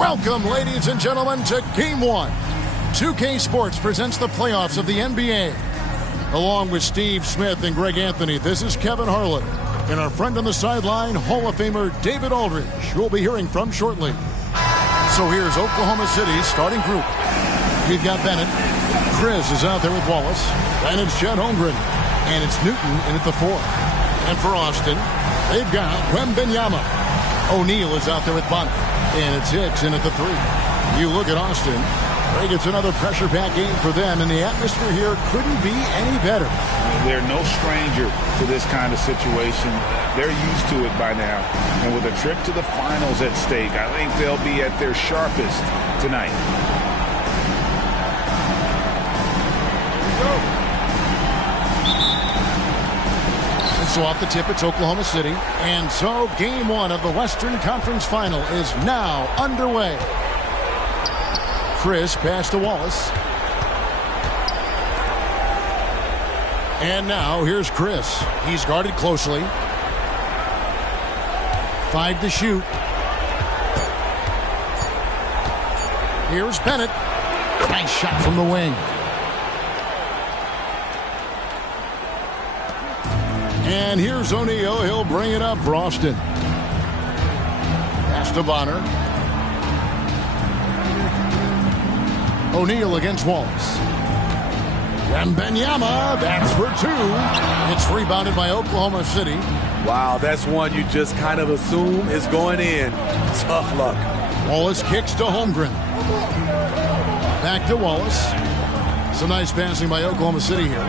Welcome, ladies and gentlemen, to Game 1. 2K Sports presents the playoffs of the NBA. Along with Steve Smith and Greg Anthony, this is Kevin Harlan. And our friend on the sideline, Hall of Famer David Aldridge, who we'll be hearing from shortly. So here's Oklahoma City's starting group. We've got Bennett. Chris is out there with Wallace. And it's Chet Holmgren. And it's Newton in at the 4. And for Austin, they've got Wembanyama. O'Neal is out there with Bonner. And it's Hicks in at the 3. You look at Austin. Greg, it's another pressure-packed game for them, and the atmosphere here couldn't be any better. They're no stranger to this kind of situation. They're used to it by now. And with a trip to the finals at stake, I think they'll be at their sharpest tonight. So off the tip, it's Oklahoma City. And so Game 1 of the Western Conference Final is now underway. Chris pass to Wallace. And now here's Chris. He's guarded closely. 5 to shoot. Here's Bennett. Nice shot from the wing. And here's O'Neal. He'll bring it up for Austin. Pass to Bonner. O'Neal against Wallace. Wembanyama, that's for 2. It's rebounded by Oklahoma City. Wow, that's one you just kind of assume is going in. Tough luck. Wallace kicks to Holmgren. Back to Wallace. Some nice passing by Oklahoma City here.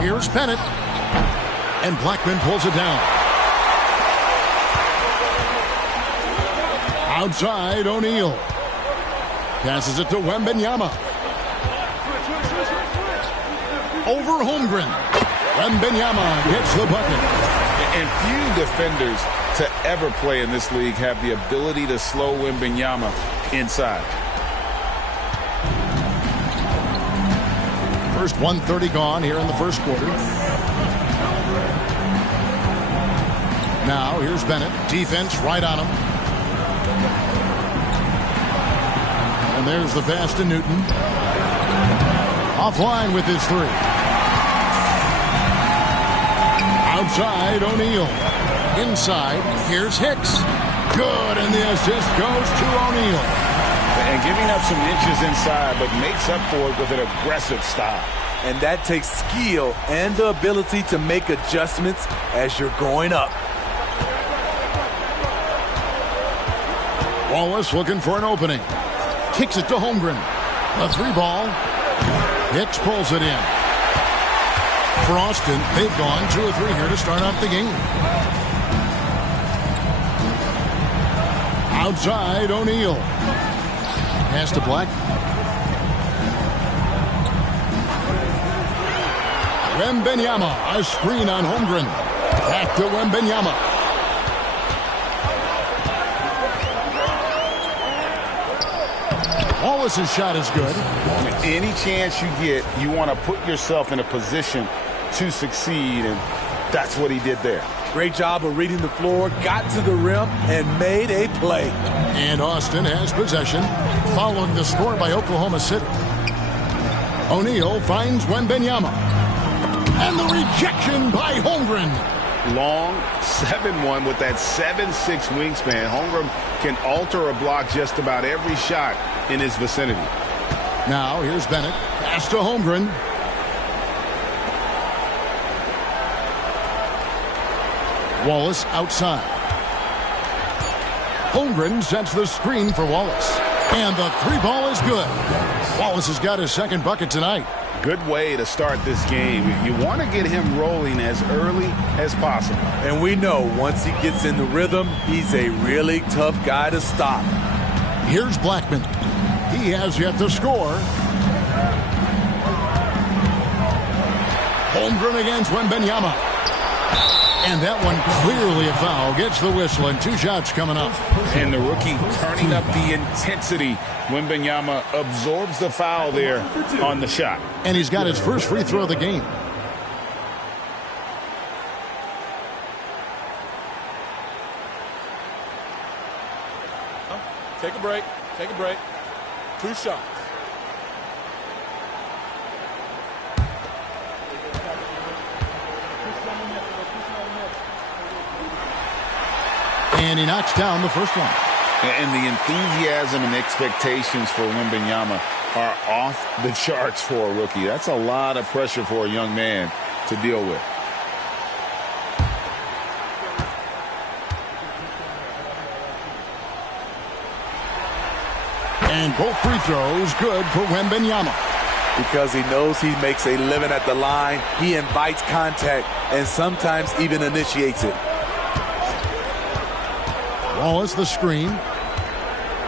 Here's Bennett. And Blackman pulls it down. Outside, O'Neal. Passes it to Wembanyama. Over Holmgren. Wembanyama gets the bucket. And few defenders to ever play in this league have the ability to slow Wembanyama inside. First 1:30 gone here in the first quarter. Now here's Bennett. Defense right on him. And there's the pass to Newton. Offline with his 3. Outside, O'Neal. Inside, here's Hicks. Good, and the assist goes to O'Neal. And giving up some inches inside, but makes up for it with an aggressive style. And that takes skill and the ability to make adjustments as you're going up. Wallace looking for an opening. Kicks it to Holmgren. A 3 ball. Hicks pulls it in. For Austin, they've gone 2 of 3 here to start off the game. Outside, O'Neal. Pass to Black. Wembanyama, a screen on Holmgren. Back to Wembanyama. Wallace's shot is good. Any chance you get, you want to put yourself in a position to succeed, and that's what he did there. Great job of reading the floor, got to the rim, and made a play. And Austin has possession, following the score by Oklahoma City. O'Neal finds Wembanyama. And the rejection by Holmgren. Long 7-1 with that 7'6" wingspan. Holmgren can alter a block just about every shot in his vicinity. Now here's Bennett. Pass to Holmgren. Wallace outside. Holmgren sets the screen for Wallace. And the 3 ball is good. Wallace has got his second bucket tonight. Good way to start this game. You want to get him rolling as early as possible. And we know once he gets in the rhythm, he's a really tough guy to stop. Here's Blackman. He has yet to score. Holmgren against Wembanyama. And that one clearly a foul. Gets the whistle, and 2 shots coming up. And the rookie turning up the intensity. Wembanyama absorbs the foul there on the shot. And he's got his first free throw of the game. Take a break. Take a break. 2 shots. And he knocks down the first one. And the enthusiasm and expectations for Wembanyama are off the charts for a rookie. That's a lot of pressure for a young man to deal with. And both free throws good for Wembanyama. Because he knows he makes a living at the line, he invites contact and sometimes even initiates it. Wallace the screen.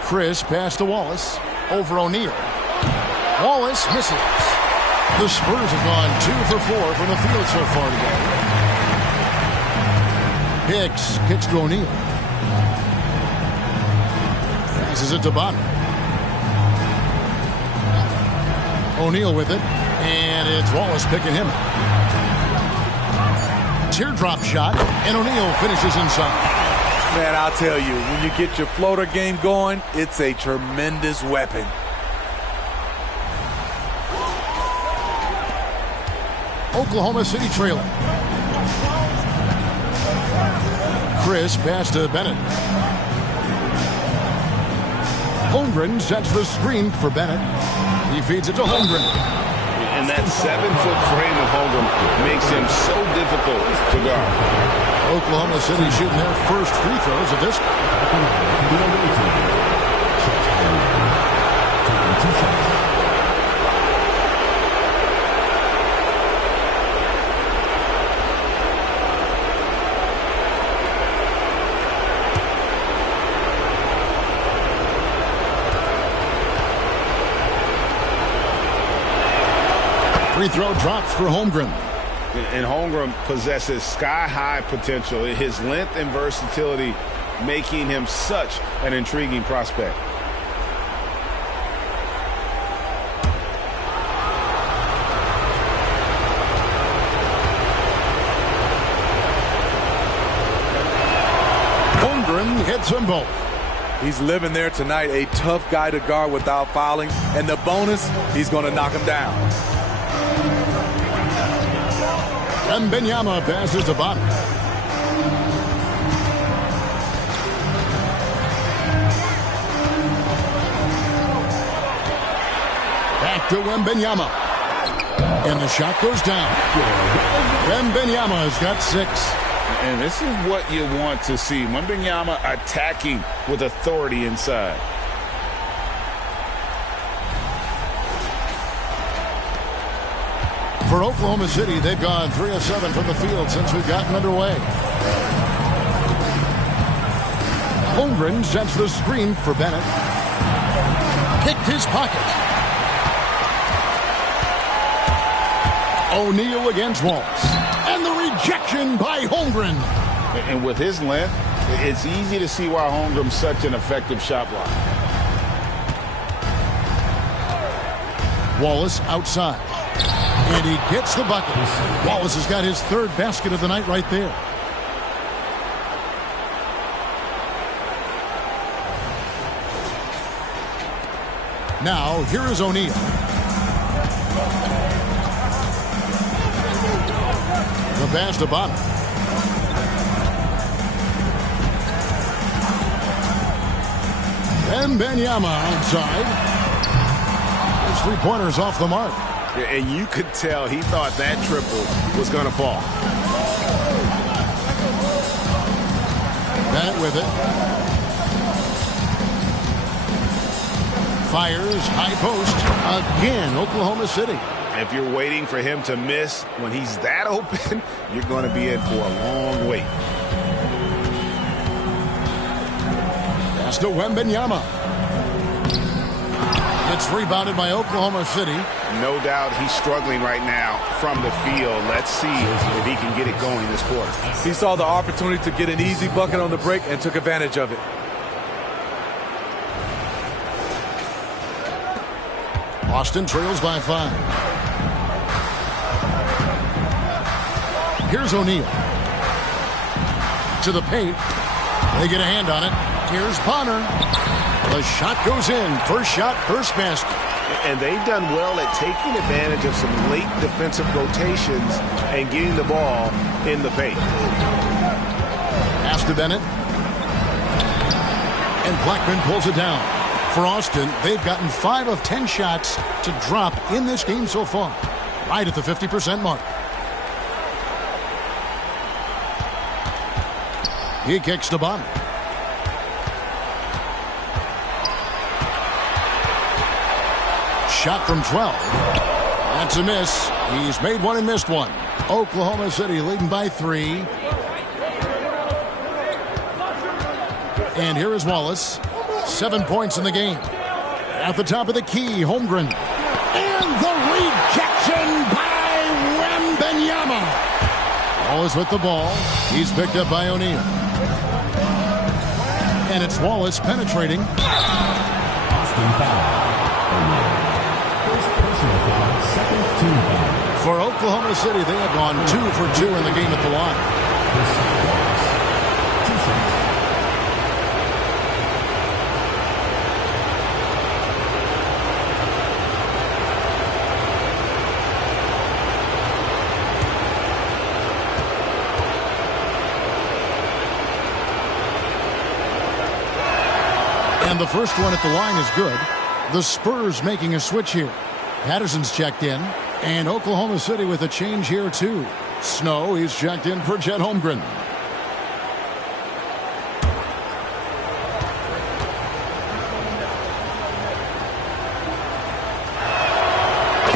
Chris pass to Wallace. Over O'Neal. Wallace misses. The Spurs have gone 2 for 4 from the field so far today. Hicks kicks to O'Neal. Passes it to Bonner. O'Neal with it. And it's Wallace picking him up. Teardrop shot. And O'Neal finishes inside. Man, I'll tell you, when you get your floater game going, it's a tremendous weapon. Oklahoma City trailing. Chris pass to Bennett. Holmgren sets the screen for Bennett. He feeds it to Holmgren. And that 7-foot frame of Holmgren makes him so difficult to guard. Oklahoma City shooting their first free throws of this. Free throw drops for Holmgren. And Holmgren possesses sky-high potential. His length and versatility making him such an intriguing prospect. Holmgren hits them both. He's living there tonight, a tough guy to guard without fouling. And the bonus, he's going to knock him down. Wembanyama passes to Bonner. Back to Wembanyama. And the shot goes down. Wembanyama's got 6. And this is what you want to see. Wembanyama attacking with authority inside. For Oklahoma City, they've gone 3 of 7 from the field since we've gotten underway. Holmgren sets the screen for Bennett. Kicked his pocket. O'Neal against Wallace. And the rejection by Holmgren. And with his length, it's easy to see why Holmgren's such an effective shot blocker. Wallace outside. And he gets the bucket. Wallace has got his 3rd basket of the night right there. Now, here is O'Neal. The pass to Bonner. Wembanyama outside. His 3-pointers off the mark. And you could tell he thought that triple was going to fall. Bennett with it. Fires high post. Again, Oklahoma City. If you're waiting for him to miss when he's that open, you're going to be in for a long wait. Pass to Wembanyama. It's rebounded by Oklahoma City. No doubt he's struggling right now from the field. Let's see if he can get it going this quarter. He saw the opportunity to get an easy bucket on the break and took advantage of it. Boston trails by 5. Here's O'Neal. To the paint. They get a hand on it. Here's Bonner. The shot goes in. First shot, first basket. And they've done well at taking advantage of some late defensive rotations and getting the ball in the paint. Pass to Bennett. And Blackman pulls it down. For Austin, they've gotten 5 of 10 shots to drop in this game so far. Right at the 50% mark. He kicks to Bonner. Shot from 12. That's a miss. He's made one and missed one. Oklahoma City leading by 3. And here is Wallace. 7 points in the game. At the top of the key, Holmgren. And the rejection by Wembanyama. Wallace with the ball. He's picked up by O'Neal. And it's Wallace penetrating. For Oklahoma City, they have gone 2 for 2 in the game at the line. And the first one at the line is good. The Spurs making a switch here. Patterson's checked in. And Oklahoma City with a change here, too. Snow, he's checked in for Chet Holmgren.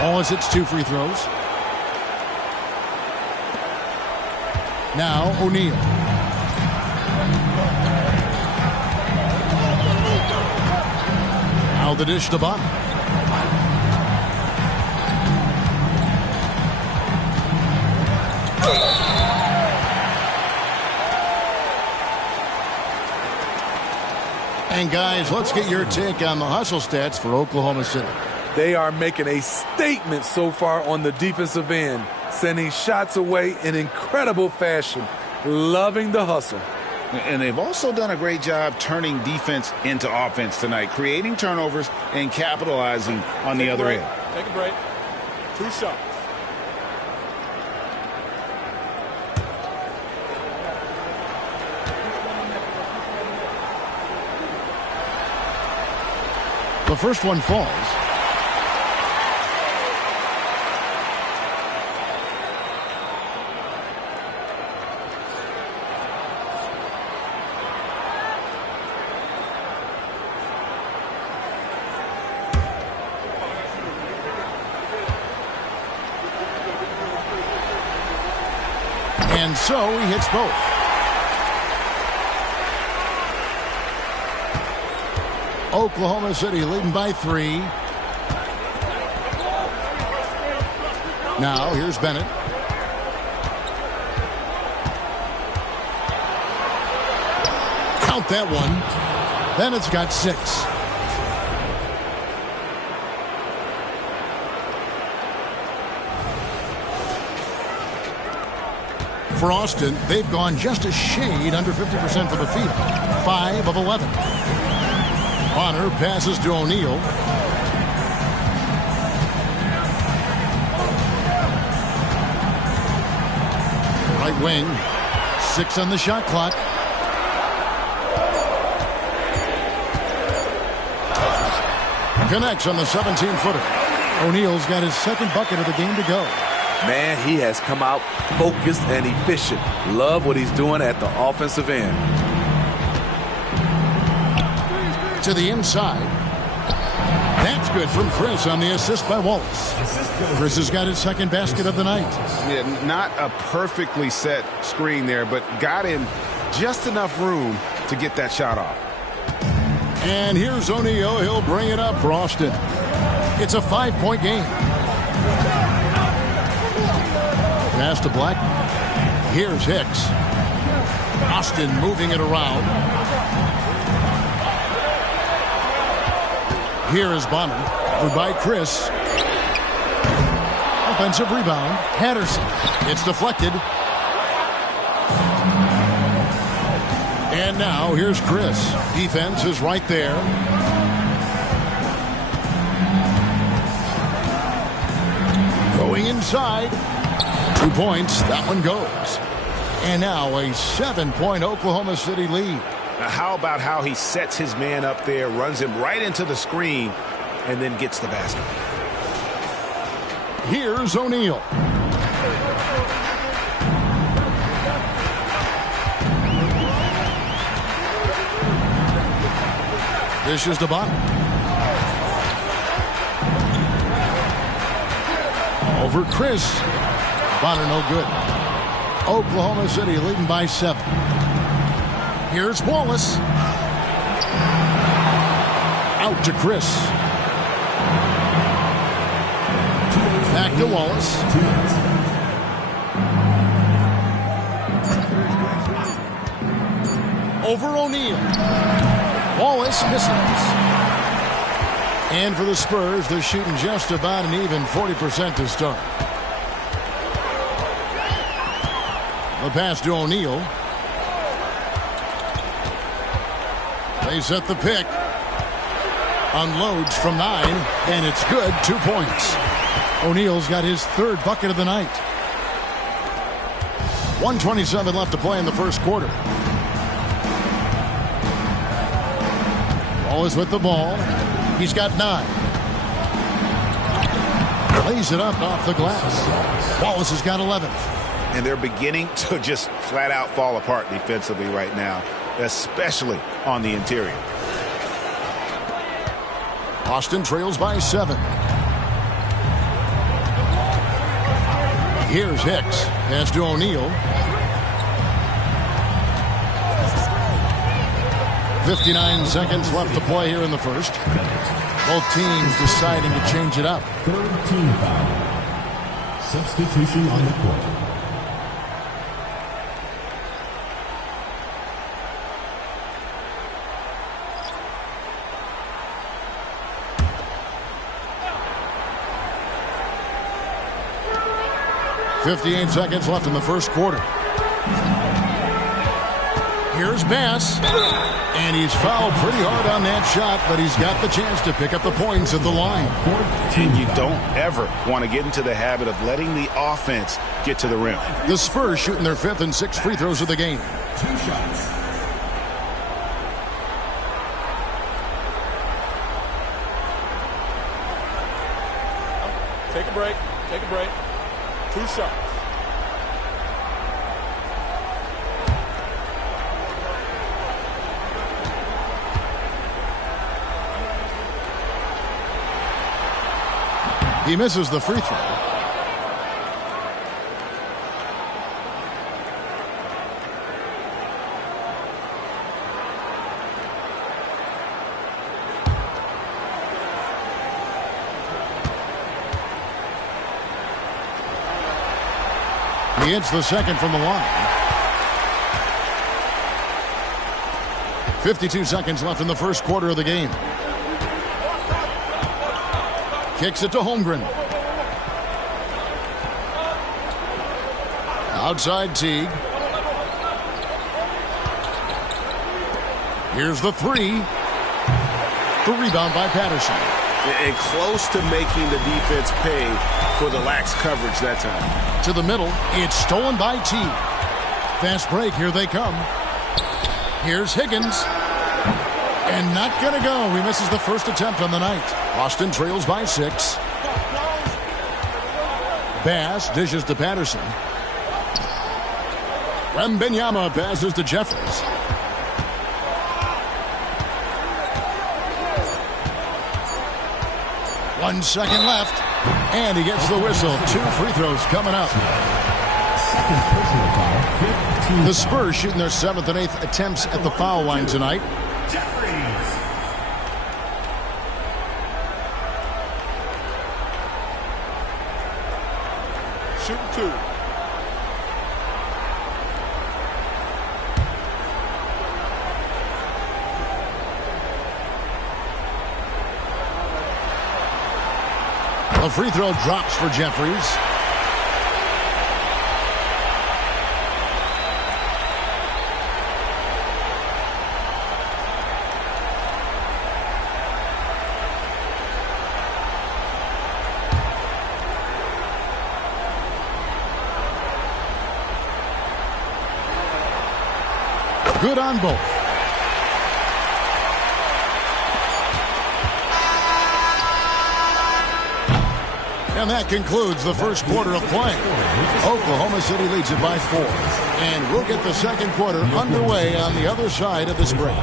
Wallace hits 2 free throws. Now O'Neal. Now the dish to Bonner. And guys, let's get your take on the hustle stats for Oklahoma City. They are making a statement so far on the defensive end, sending shots away in incredible fashion. Loving the hustle. And they've also done a great job turning defense into offense tonight, creating turnovers and capitalizing on the other end. Take a break. 2 shots. The first one falls. And so he hits both. Oklahoma City leading by 3. Now here's Bennett. Count that one. Bennett's got 6. For Austin, they've gone just a shade under 50% for the field. 5 of 11. Bonner passes to O'Neal. Right wing. 6 on the shot clock. Connects on the 17-footer. O'Neal's got his second bucket of the game to go. Man, he has come out focused and efficient. Love what he's doing at the offensive end. To the inside. That's good from Chris on the assist by Wallace. Chris has got his second basket of the night. Yeah, not a perfectly set screen there, but got in just enough room to get that shot off. And here's O'Neal. He'll bring it up for Austin. It's a 5-point game. Pass to Black. Here's Hicks. Austin moving it around. Here is Bonner. By Chris. Offensive rebound. Patterson. It's deflected. And now here's Chris. Defense is right there. Going inside. 2 points. That one goes. And now a 7-point Oklahoma City lead. Now how about how he sets his man up there, runs him right into the screen, and then gets the basket. Here's O'Neal. This is the bottom. Over Chris. Bonner no good. Oklahoma City leading by 7. Here's Wallace. Out to Chris. Back to Wallace. Over O'Neal. Wallace misses. And for the Spurs, they're shooting just about an even 40% to start. The pass to O'Neal. They set the pick. Unloads from 9, and it's good. 2 points. O'Neal's got his 3rd bucket of the night. 1:27 left to play in the first quarter. Wallace with the ball. He's got 9. Lays it up off the glass. Wallace has got 11. And they're beginning to just flat out fall apart defensively right now, especially on the interior. Austin trails by 7. Here's Hicks. Pass to O'Neal. 59 seconds left to play here in the first. Both teams deciding to change it up. 3rd team foul. Substitution on the court. .58 seconds left in the first quarter. Here's Bass. And he's fouled pretty hard on that shot, but he's got the chance to pick up the points at the line. And you don't ever want to get into the habit of letting the offense get to the rim. The Spurs shooting their 5th and 6th free throws of the game. 2 shots. Take a break. Take a break. 2 shots. He misses the free throw. He hits the second from the line. 52 seconds left in the first quarter of the game. Kicks it to Holmgren. Outside Teague. Here's the 3. The rebound by Patterson. And close to making the defense pay for the lax coverage that time. To the middle. It's stolen by Teague. Fast break. Here they come. Here's Higgins. And not going to go. He misses the first attempt on the night. Austin trails by 6. Bass dishes to Patterson. Wembanyama passes to Jeffries. One second left. And he gets the whistle. 2 free throws coming up. Second personal foul. 15. The Spurs shooting their 7th and 8th attempts at the foul line tonight. Shooting 2. The free throw drops for Jeffries. Good on both. And that concludes the first quarter of play. Oklahoma City leads it by 4. And we'll get the second quarter underway on the other side of this break.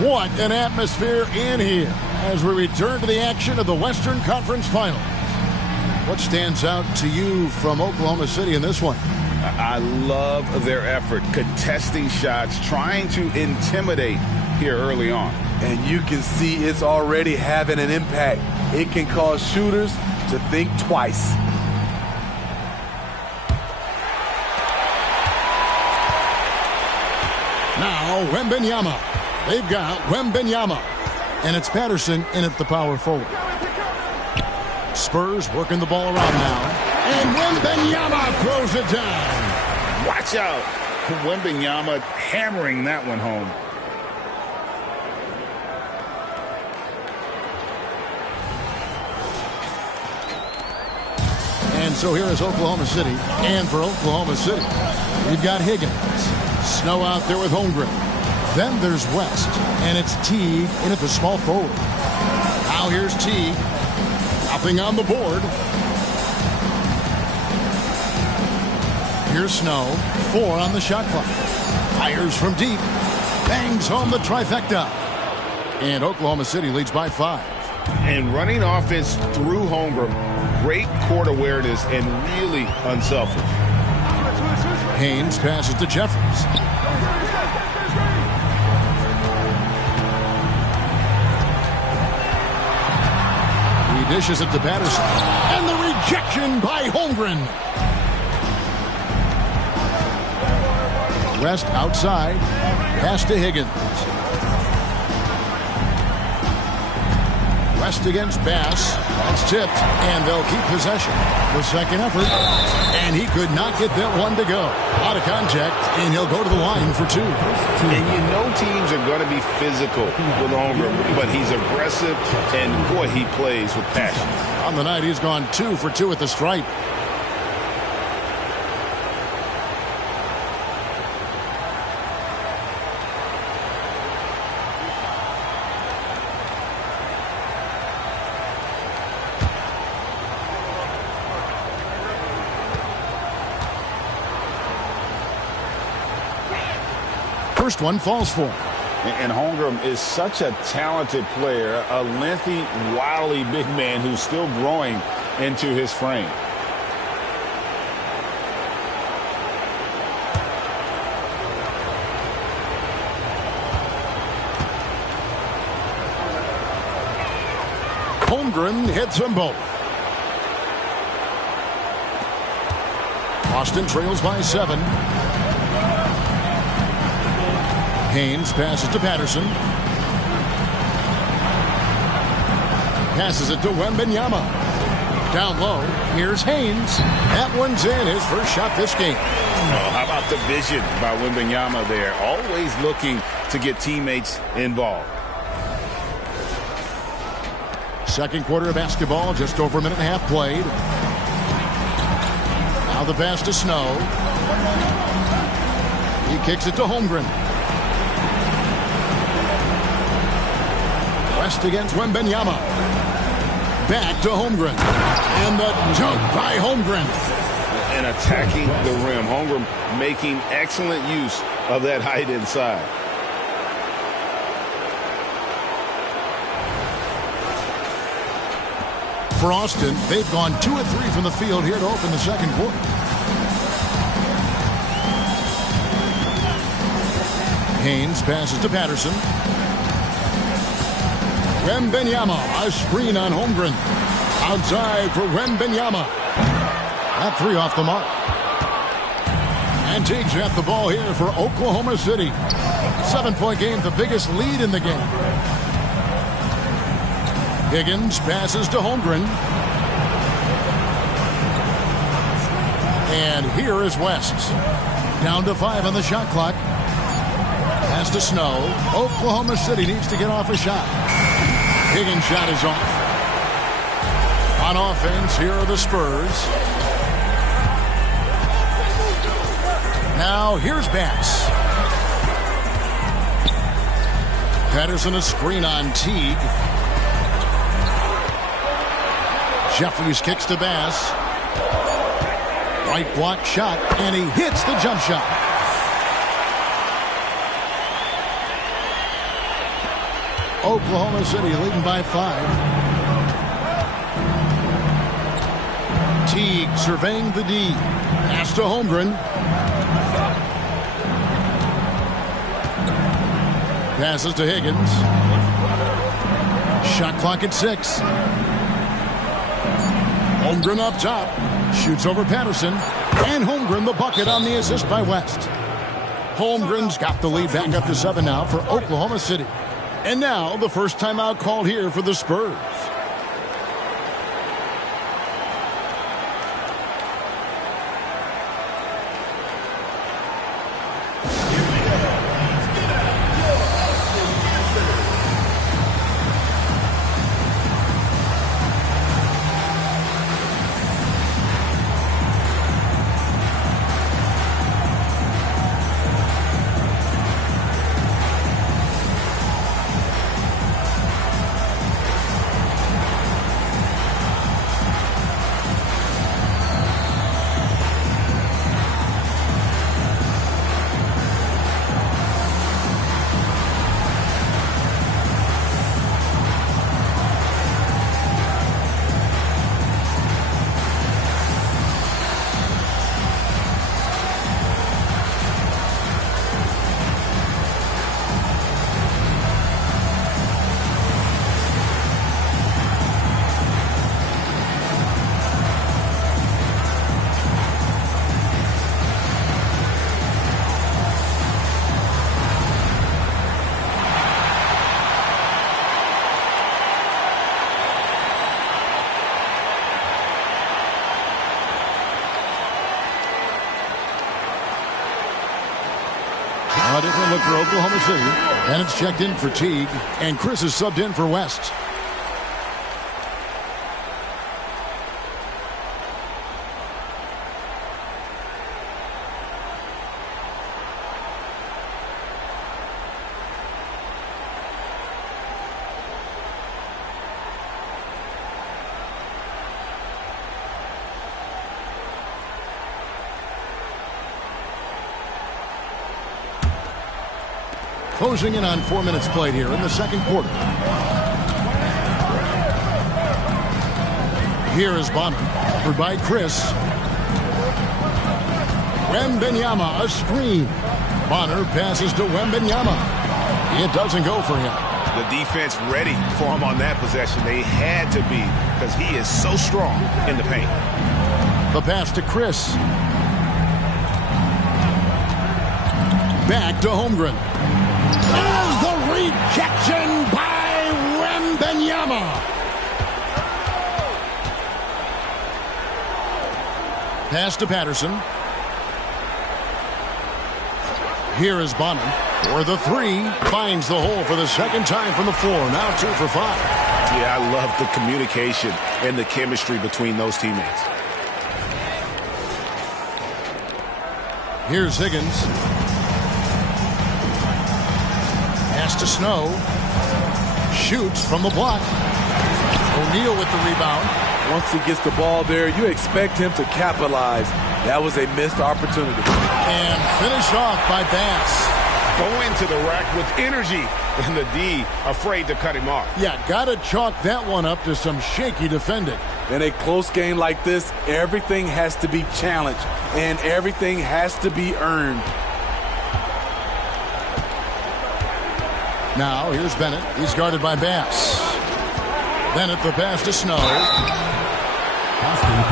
What an atmosphere in here as we return to the action of the Western Conference Final. What stands out to you from Oklahoma City in this one? I love their effort, contesting shots, trying to intimidate here early on. And you can see it's already having an impact. It can cause shooters to think twice. Now, Wembanyama. They've got Wembanyama. And it's Patterson in at the power forward. Spurs working the ball around now. And Wembanyama throws it down. Watch out. Wembanyama hammering that one home. And so here is Oklahoma City. And for Oklahoma City, we've got Higgins. Snow out there with Holmgren. Then there's West, and it's Teague in at the small forward. Now here's Teague. Nothing on the board. Here's Snow. 4 on the shot clock. Fires from deep. Bangs home the trifecta. And Oklahoma City leads by 5. And running offense through Holmgren. Great court awareness and really unselfish. Haynes passes to Jeffries. He dishes it to Patterson. And the rejection by Holmgren. West outside. Pass to Higgins. West against Bass. That's tipped, and they'll keep possession. The second effort, and he could not get that one to go. Out of contact, and he'll go to the line for 2. And you know teams are going to be physical with Holmgren, but he's aggressive, and boy, he plays with passion. On the night, he's gone 2 for 2 at the stripe. First one falls for him. And Holmgren is such a talented player, a lengthy, wily big man who's still growing into his frame. Holmgren hits them both. Boston trails by 7. Haynes passes to Patterson. Passes it to Wembanyama. Down low, here's Haynes. That one's in, his first shot this game. Oh, how about the vision by Wembanyama there? Always looking to get teammates involved. Second quarter of basketball, just over a minute and a half played. Now the pass to Snow. He kicks it to Holmgren. West against Wembanyama. Back to Holmgren. And the dunk by Holmgren. And attacking the rim. Holmgren making excellent use of that height inside. For Austin, they've gone 2 of 3 from the field here to open the second quarter. Haynes passes to Patterson. Wembanyama, a screen on Holmgren. Outside for Wembanyama. Got 3 off the mark. And Teague's at the ball here for Oklahoma City. 7-point game, the biggest lead in the game. Higgins passes to Holmgren. And here is West. Down to 5 on the shot clock. Pass to Snow. Oklahoma City needs to get off a shot. Higgins' shot is off. On offense, here are the Spurs. Now, here's Bass. Patterson a screen on Teague. Jeffries kicks to Bass. Right block shot, and he hits the jump shot. Oklahoma City leading by 5. Teague surveying the D. Pass to Holmgren. Passes to Higgins. Shot clock at 6. Holmgren up top. Shoots over Patterson. And Holmgren the bucket on the assist by West. Holmgren's got the lead back up to 7 now for Oklahoma City. And now the first timeout called here for the Spurs. A different look for Oklahoma City. And it's checked in for Teague. And Chris is subbed in for West. Closing in on 4 minutes played here in the second quarter. Here is Bonner, covered by Chris. Wembanyama, a screen. Bonner passes to Wembanyama. It doesn't go for him. The defense ready for him on that possession. They had to be, because he is so strong in the paint. The pass to Chris. Back to Holmgren. Oh, the rejection by Wembanyama. Pass to Patterson. Here is Bonner for the 3. Finds the hole for the second time from the floor. Now 2 for 5. Yeah, I love the communication and the chemistry between those teammates. Here's Higgins. Pass to Snow. Shoots from the block. O'Neal with the rebound. Once he gets the ball there, you expect him to capitalize. That was a missed opportunity. And finished off by Bass. Go into the rack with energy, and the D afraid to cut him off. Yeah, gotta chalk that one up to some shaky defending. In a close game like this, everything has to be challenged, and everything has to be earned. Now, here's Bennett. He's guarded by Bass. Bennett the pass to Snow.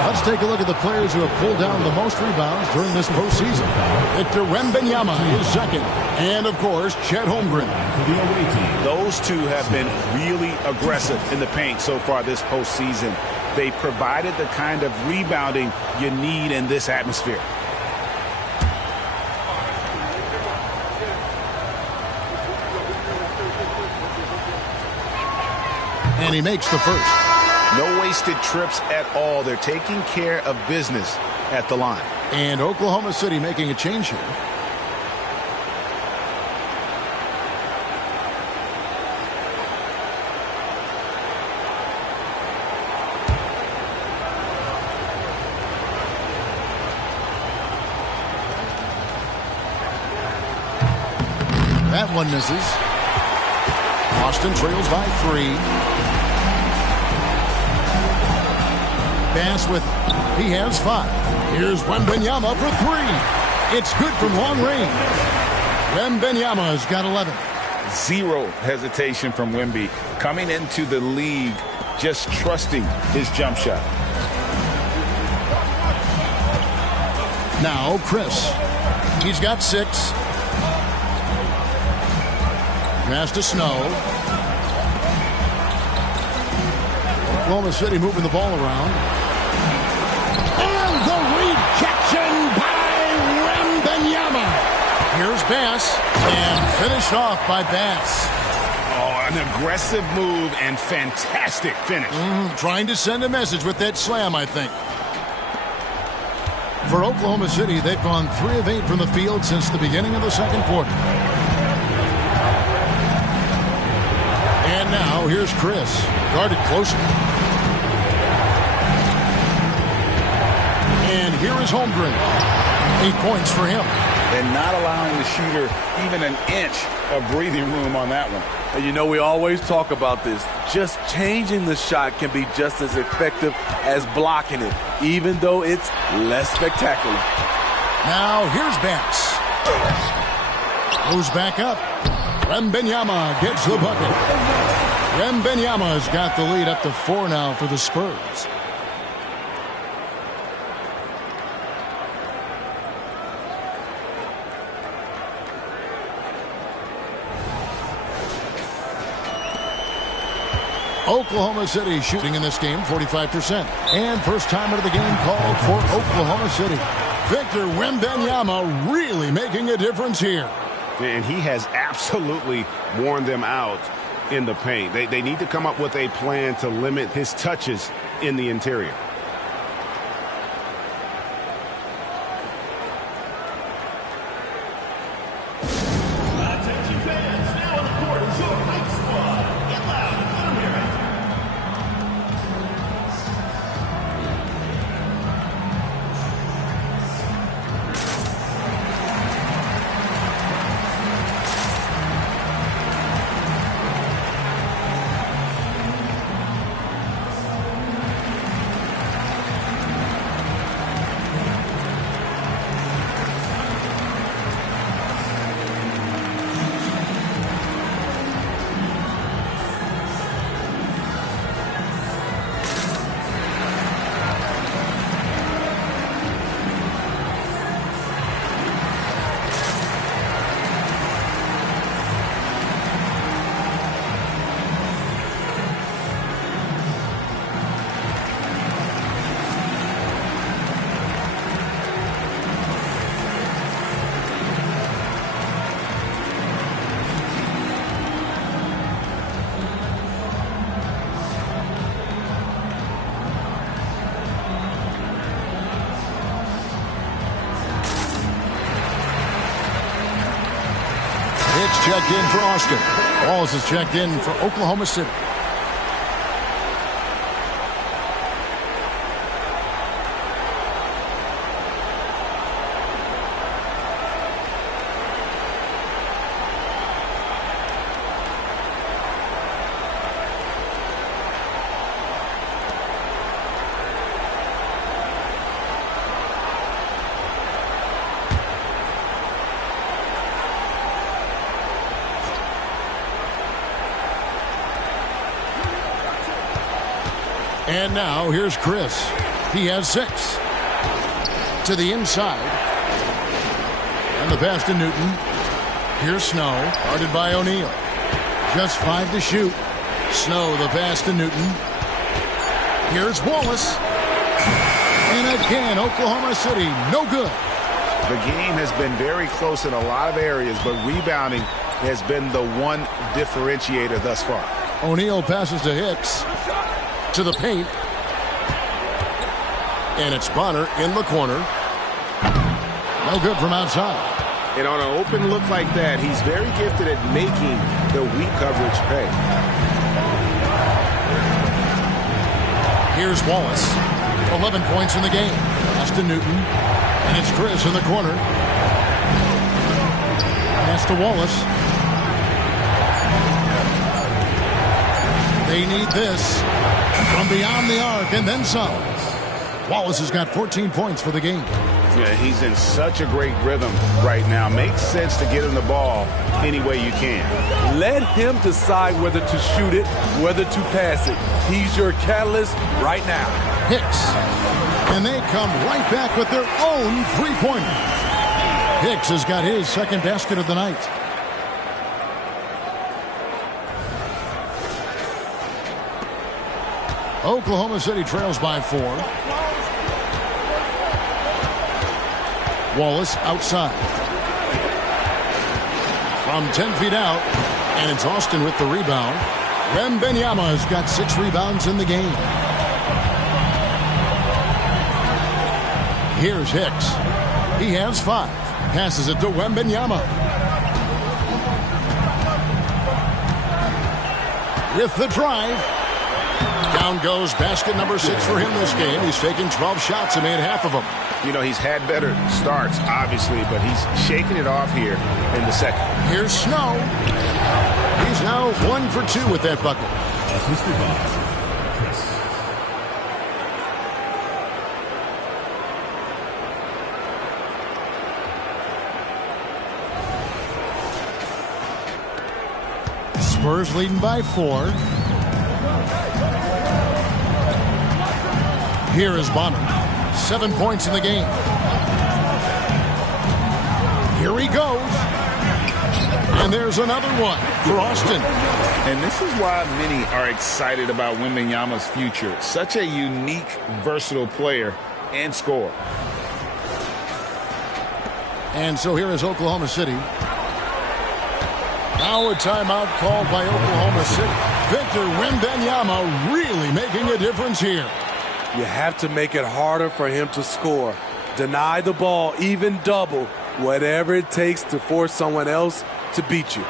Let's take a look at the players who have pulled down the most rebounds during this postseason. Victor Wembanyama is second. And, of course, Chet Holmgren. Those two have been really aggressive in the paint so far this postseason. They provided the kind of rebounding you need in this atmosphere. And he makes the first. No wasted trips at all. They're taking care of business at the line. And Oklahoma City making a change here. That one misses. Boston trails by 3. Bass with, he has 5. Here's Wembanyama for 3. It's good from long range. Wembanyama's got 11. Zero hesitation from Wemby. Coming into the league, just trusting his jump shot. Now Chris. He's got 6. Pass to Snow. Oklahoma City moving the ball around. And the rejection by Wembanyama. Here's Bass. And finished off by Bass. Oh, an aggressive move and fantastic finish. Trying to send a message with that slam, I think. For Oklahoma City, they've gone 3 of 8 from the field since the beginning of the second quarter. And now, here's Chris. Guarded closer. And here is Holmgren. 8 points for him. And not allowing the shooter even an inch of breathing room on that one. And you know, we always talk about this. Just changing the shot can be just as effective as blocking it, even though it's less spectacular. Now, here's Bass. Goes back up. Wembanyama gets the bucket. Wembanyama's got the lead up to 4 now for the Spurs. Oklahoma City shooting in this game 45%. And first time out of the game called for Oklahoma City. Victor Wembanyama really making a difference here. And he has absolutely worn them out in the paint. They need to come up with a plan to limit his touches in the interior. It's checked in for Austin. Walls is checked in for Oklahoma City. And now, here's Chris. He has 6. To the inside. And the pass to Newton. Here's Snow, guarded by O'Neal. Just 5 to shoot. Snow, the pass to Newton. Here's Wallace. And again, Oklahoma City, no good. The game has been very close in a lot of areas, but rebounding has been the one differentiator thus far. O'Neal passes to Hicks. To the paint. And it's Bonner in the corner. No good from outside. And on an open look like that, he's very gifted at making the weak coverage pay. Here's Wallace. 11 points in the game. Pass to Newton. And it's Chris in the corner. Pass to Wallace. They need this from beyond the arc and then some. Wallace has got 14 points for the game. Yeah, he's in such a great rhythm right now. Makes sense to get him the ball any way you can. Let him decide whether to shoot it, whether to pass it. He's your catalyst right now. Hicks. And they come right back with their own three-pointer. Hicks has got his second basket of the night. Oklahoma City trails by 4. Wallace outside. From 10 feet out. And it's Austin with the rebound. Wembanyama has got 6 rebounds in the game. Here's Hicks. He has 5. Passes it to Wembanyama. With the drive. Down goes basket number 6 for him this game. He's taken 12 shots and made half of them. You know, he's had better starts, obviously, but he's shaking it off here in the second. Here's Snow. He's now 1 for 2 with that bucket. Spurs leading by 4. Here is Bonner. 7 points in the game. Here he goes. And there's another one for Austin. And this is why many are excited about Wembanyama's future. Such a unique, versatile player and scorer. And so here is Oklahoma City. Now a timeout called by Oklahoma City. Victor Wembanyama really making a difference here. You have to make it harder for him to score. Deny the ball, even double, whatever it takes to force someone else to beat you.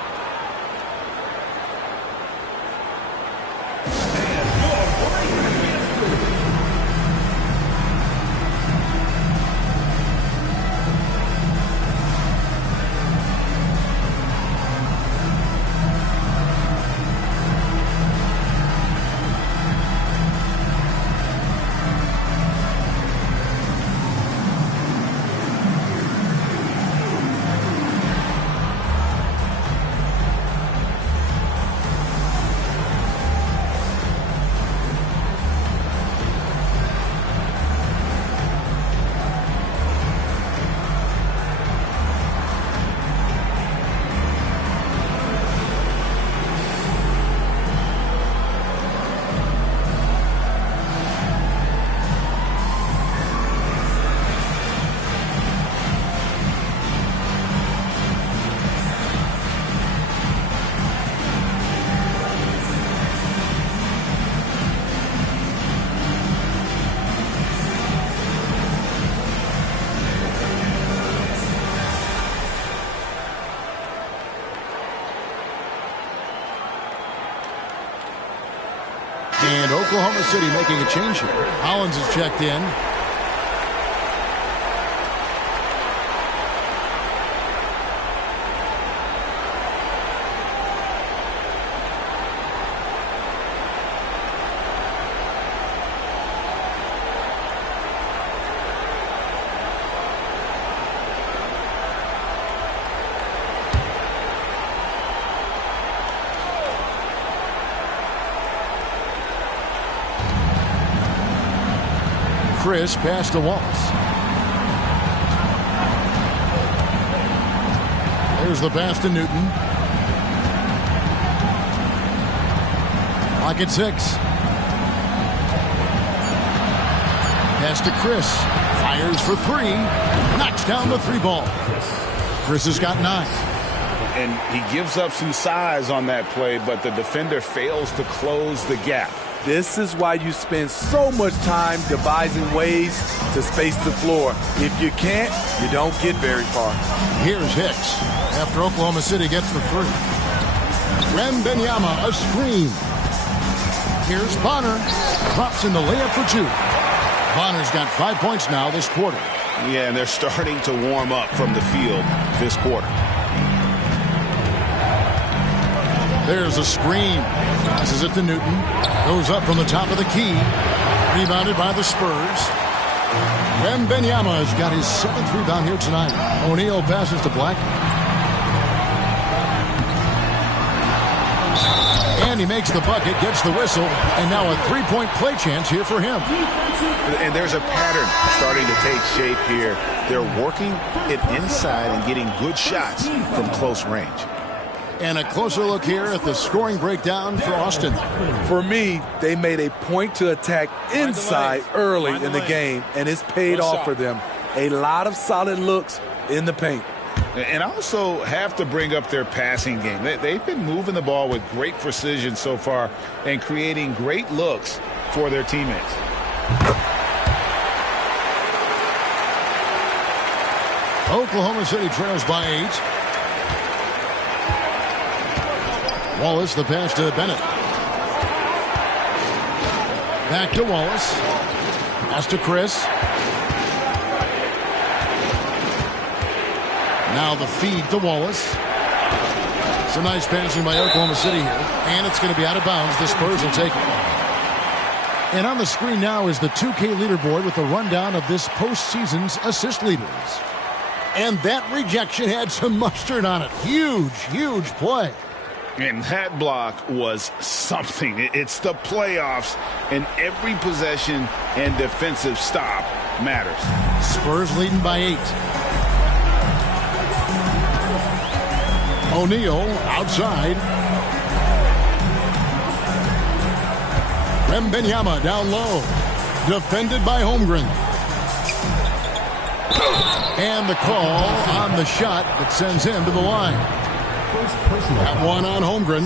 And Oklahoma City making a change here. Hollins is checked in. Chris pass to Wallace. There's the pass to Newton. Lock at 6. Pass to Chris. Fires for 3. Knocks down the 3 ball. Chris has got 9. And he gives up some size on that play, but the defender fails to close the gap. This is why you spend so much time devising ways to space the floor. If you can't, you don't get very far. Here's Hicks after Oklahoma City gets the 3. Wembanyama, a screen. Here's Bonner. Drops in the layup for 2. Bonner's got 5 points now this quarter. Yeah, and they're starting to warm up from the field this quarter. There's a screen. Passes it to Newton. Goes up from the top of the key. Rebounded by the Spurs. Wembanyama has got his 7th rebound here tonight. O'Neal passes to Black. And he makes the bucket, gets the whistle, and now a 3-point play chance here for him. And there's a pattern starting to take shape here. They're working it inside and getting good shots from close range. And a closer look here at the scoring breakdown for Austin. For me, they made a point to attack inside early in the game, and it's paid off for them. A lot of solid looks in the paint. And I also have to bring up their passing game. They've been moving the ball with great precision so far and creating great looks for their teammates. Oklahoma City trails by 8. Wallace, the pass to Bennett. Back to Wallace. Pass to Chris. Now the feed to Wallace. It's a nice passing by Oklahoma City here. And it's going to be out of bounds. The Spurs will take it. And on the screen now is the 2K leaderboard with a rundown of this postseason's assist leaders. And that rejection had some mustard on it. Huge, huge play. And that block was something. It's the playoffs, and every possession and defensive stop matters. Spurs leading by 8. O'Neal outside. Wembanyama down low. Defended by Holmgren. And the call on the shot that sends him to the line. That one on Holmgren.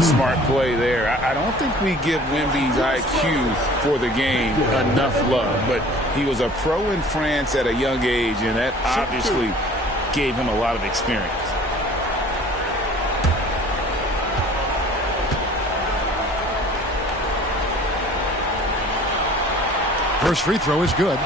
Smart play there. I don't think we give Wemby's IQ for the game enough love, but he was a pro in France at a young age, and that obviously gave him a lot of experience. First free throw is good.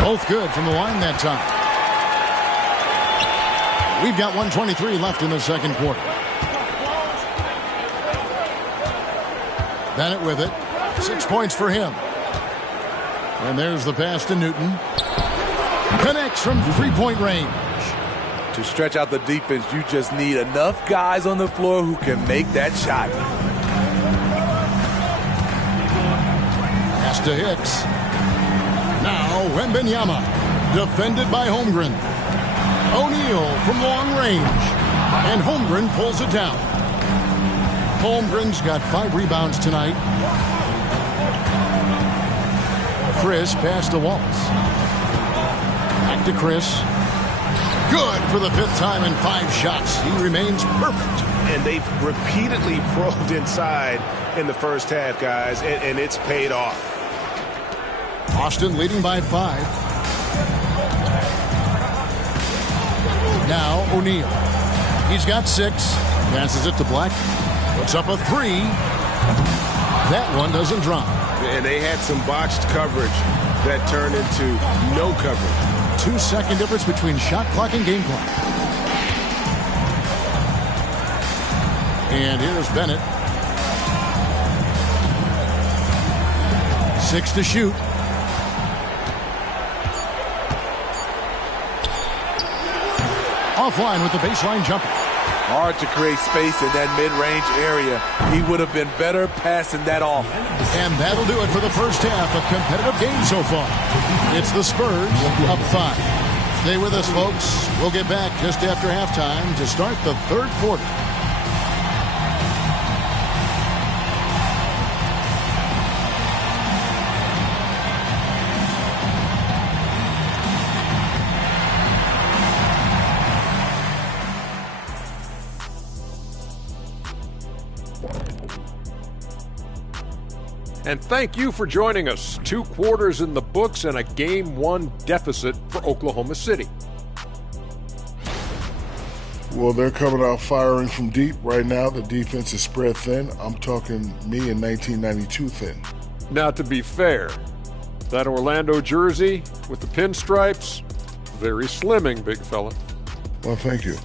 Both good from the line that time. We've got 1:23 left in the second quarter. Bennett with it. 6 points for him. And there's the pass to Newton. Connects from three-point range. To stretch out the defense, you just need enough guys on the floor who can make that shot. Pass to Hicks. Now Wembanyama, defended by Holmgren. O'Neal from long range. And Holmgren pulls it down. Holmgren's got 5 rebounds tonight. Chris pass to Wallace. Back to Chris. Good for the 5th time in 5 shots. He remains perfect. And they've repeatedly probed inside in the first half, guys, and it's paid off. Austin leading by 5. Now O'Neal. He's got 6. Passes it to Black. Puts up a 3. That one doesn't drop. And they had some botched coverage that turned into no coverage. 2-second difference between shot clock and game clock. And here's Bennett. 6 to shoot. Offline with the baseline jumper. Hard to create space in that mid-range area. He would have been better passing that off. And that'll do it for the first half. A competitive game so far. It's the Spurs up 5. Stay with us, folks. We'll get back just after halftime to start the third quarter. And thank you for joining us. 2 quarters in the books and a Game 1 deficit for Oklahoma City. Well, they're coming out firing from deep right now. The defense is spread thin. I'm talking me in 1992 thin. Now, to be fair, that Orlando jersey with the pinstripes, very slimming, big fella. Well, thank you.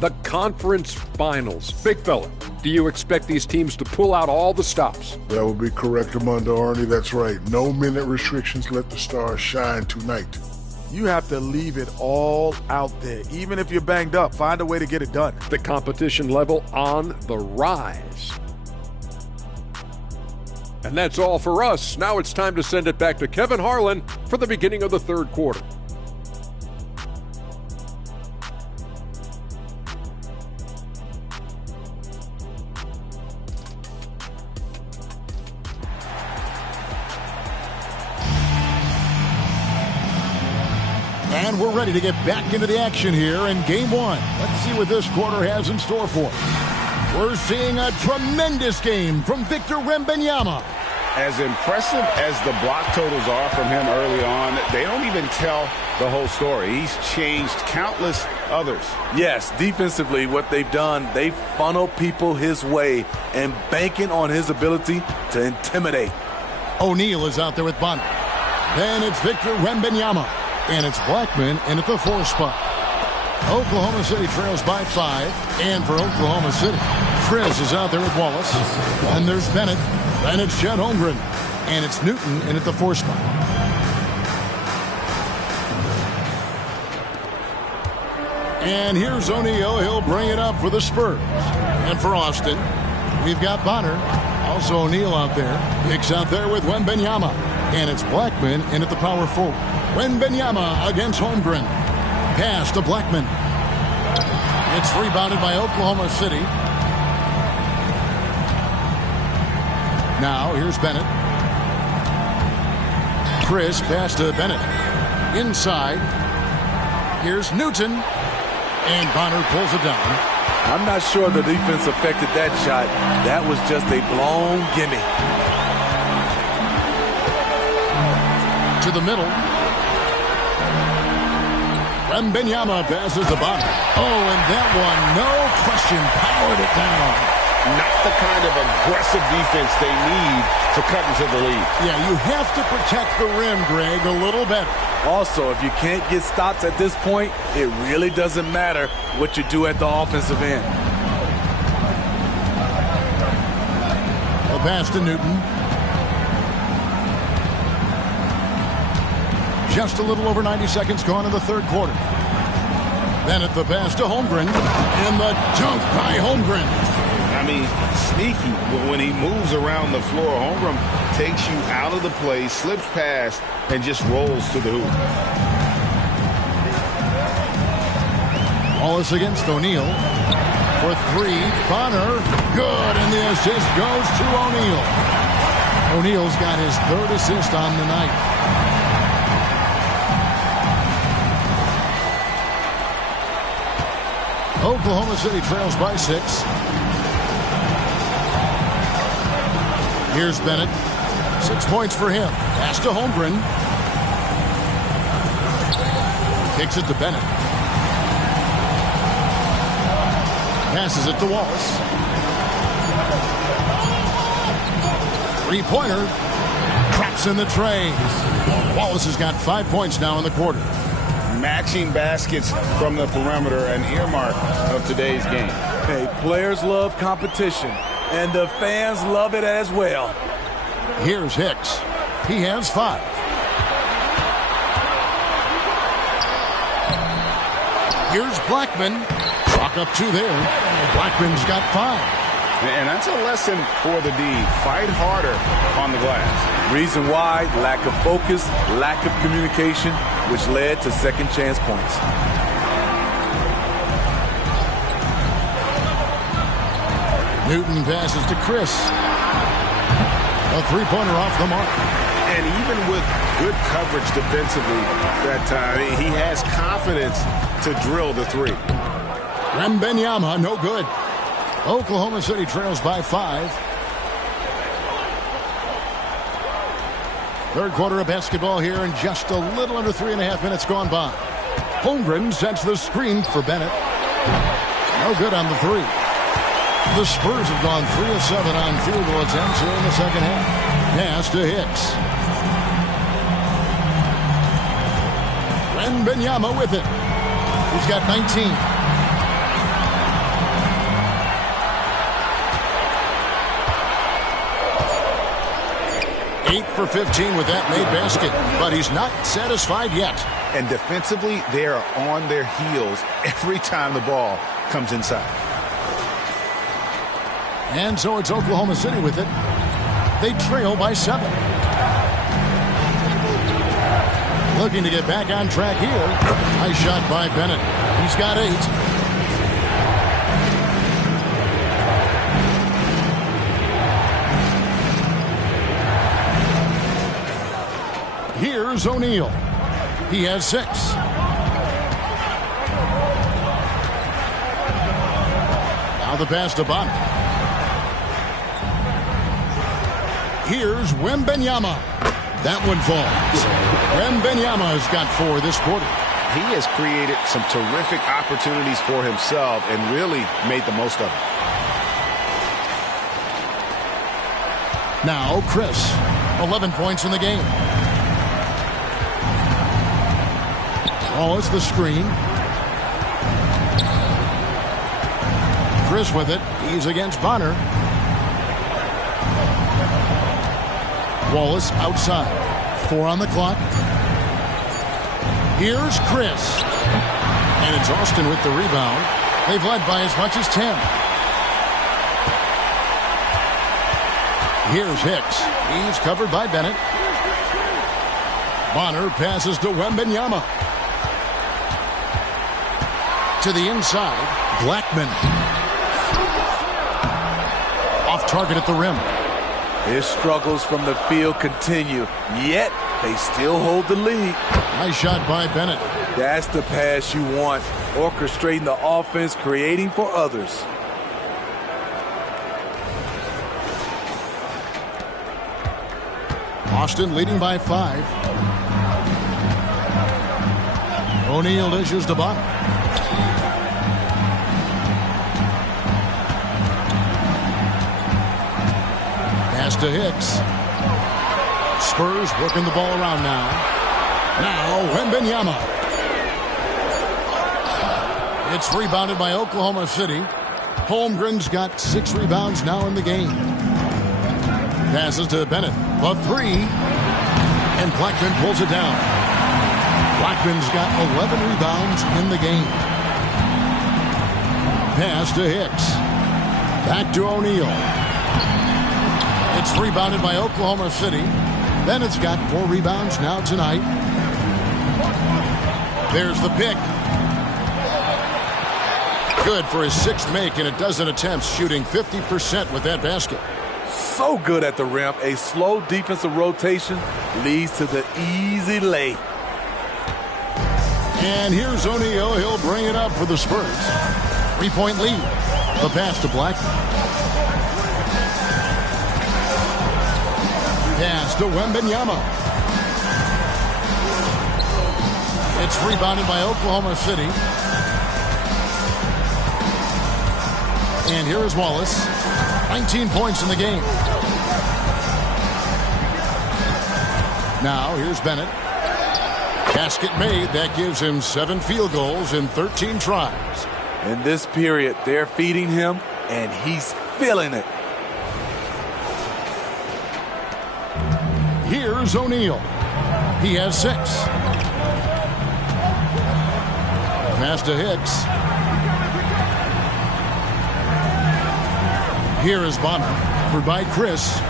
The conference finals. Big fella, do you expect these teams to pull out all the stops? That would be correct, Armando Arnie. That's right. No minute restrictions. Let the stars shine tonight. You have to leave it all out there. Even if you're banged up, find a way to get it done. The competition level on the rise. And that's all for us. Now it's time to send it back to Kevin Harlan for the beginning of the third quarter. And we're ready to get back into the action here in Game 1. Let's see what this quarter has in store for us. We're seeing a tremendous game from Victor Wembanyama. As impressive as the block totals are from him early on, they don't even tell the whole story. He's changed countless others. Yes, defensively, what they've done, they funnel people his way and banking on his ability to intimidate. O'Neal is out there with Bonner. Then it's Victor Wembanyama. And it's Blackman in at the 4 spot. Oklahoma City trails by 5. And for Oklahoma City, Friz is out there with Wallace. And there's Bennett. Then it's Chet Holmgren. And it's Newton in at the 4 spot. And here's O'Neal. He'll bring it up for the Spurs. And for Austin, we've got Bonner. Also O'Neal out there. Hicks out there with Wembanyama. And it's Blackman in at the power forward. Wembanyama against Holmgren. Pass to Blackman. It's rebounded by Oklahoma City. Now here's Bennett. Chris pass to Bennett. Inside. Here's Newton. And Bonner pulls it down. I'm not sure the defense affected that shot. That was just a blown gimme. To the middle. Wembanyama passes the Bonner. Oh, and that one, no question, powered it down. Not the kind of aggressive defense they need to cut into the lead. Yeah, you have to protect the rim, Greg, a little better. Also, if you can't get stops at this point, it really doesn't matter what you do at the offensive end. A pass to Newton. Just a little over 90 seconds gone in the third quarter. Bennett the pass to Holmgren. And the dunk by Holmgren. I mean, sneaky. When he moves around the floor, Holmgren takes you out of the play, slips past, and just rolls to the hoop. Wallace against O'Neal. For 3, Bonner. Good, and the assist goes to O'Neal. O'Neal's got his 3rd assist on the night. Oklahoma City trails by 6. Here's Bennett. 6 points for him. Pass to Holmgren. Kicks it to Bennett. Passes it to Wallace. 3-pointer. Traps in the tray. Wallace has got 5 points now in the quarter. matching baskets from the perimeter, an earmark of today's game. Hey, players love competition, and the fans love it as well. Here's Hicks. He has 5. Here's Blackman. Chalk up 2 there. Blackman's got 5. And that's a lesson for the D. Fight harder on the glass. Reason why, lack of focus, lack of communication, which led to second chance points. Newton passes to Chris. A 3-pointer off the mark. And even with good coverage defensively that time, he has confidence to drill the 3. Wembanyama, no good. Oklahoma City trails by 5. Third quarter of basketball here, and just a little under 3.5 minutes gone by. Holmgren sets the screen for Bennett. No good on the 3. The Spurs have gone 3 of 7 on field goal attempts here in the second half. Pass to Hicks. Wembanyama with it. He's got 19. 8 for 15 with that made basket, but he's not satisfied yet. And defensively, they are on their heels every time the ball comes inside. And so it's Oklahoma City with it. They trail by 7. Looking to get back on track here. Nice shot by Bennett. He's got 8. Here's O'Neal. He has 6. Now the pass to Bonner. Here's Wembanyama. That one falls. Wembanyama has got 4 this quarter. He has created some terrific opportunities for himself and really made the most of it. Now Chris. 11 points in the game. Wallace the screen. Chris with it. He's against Bonner. Wallace outside. 4 on the clock. Here's Chris. And it's Austin with the rebound. They've led by as much as 10. Here's Hicks. He's covered by Bennett. Bonner passes to Wembanyama. To the inside, Blackman. Off target at the rim. His struggles from the field continue, yet they still hold the lead. Nice shot by Bennett. That's the pass you want, orchestrating the offense, creating for others. Austin leading by 5. O'Neal dishes to Bonner. Pass to Hicks. Spurs working the ball around now. Now Wembanyama. It's rebounded by Oklahoma City. Holmgren's got 6 rebounds now in the game. Passes to Bennett. A 3. And Blackman pulls it down. Blackman's got 11 rebounds in the game. Pass to Hicks. Back to O'Neal. It's rebounded by Oklahoma City. Bennett's got 4 rebounds now tonight. There's the pick. Good for his 6th make in a dozen attempts, shooting 50% with that basket. So good at the rim. A slow defensive rotation leads to the easy lay. And here's O'Neal. He'll bring it up for the Spurs. 3-point lead. The pass to Blackman. Pass to Wembanyama. It's rebounded by Oklahoma City. And here is Wallace. 19 points in the game. Now here's Bennett. Basket made. That gives him 7 field goals in 13 tries. In this period, they're feeding him, and he's feeling it. Here's O'Neal. He has 6. Pass to Hicks. Here is Bonner, covered by Chris.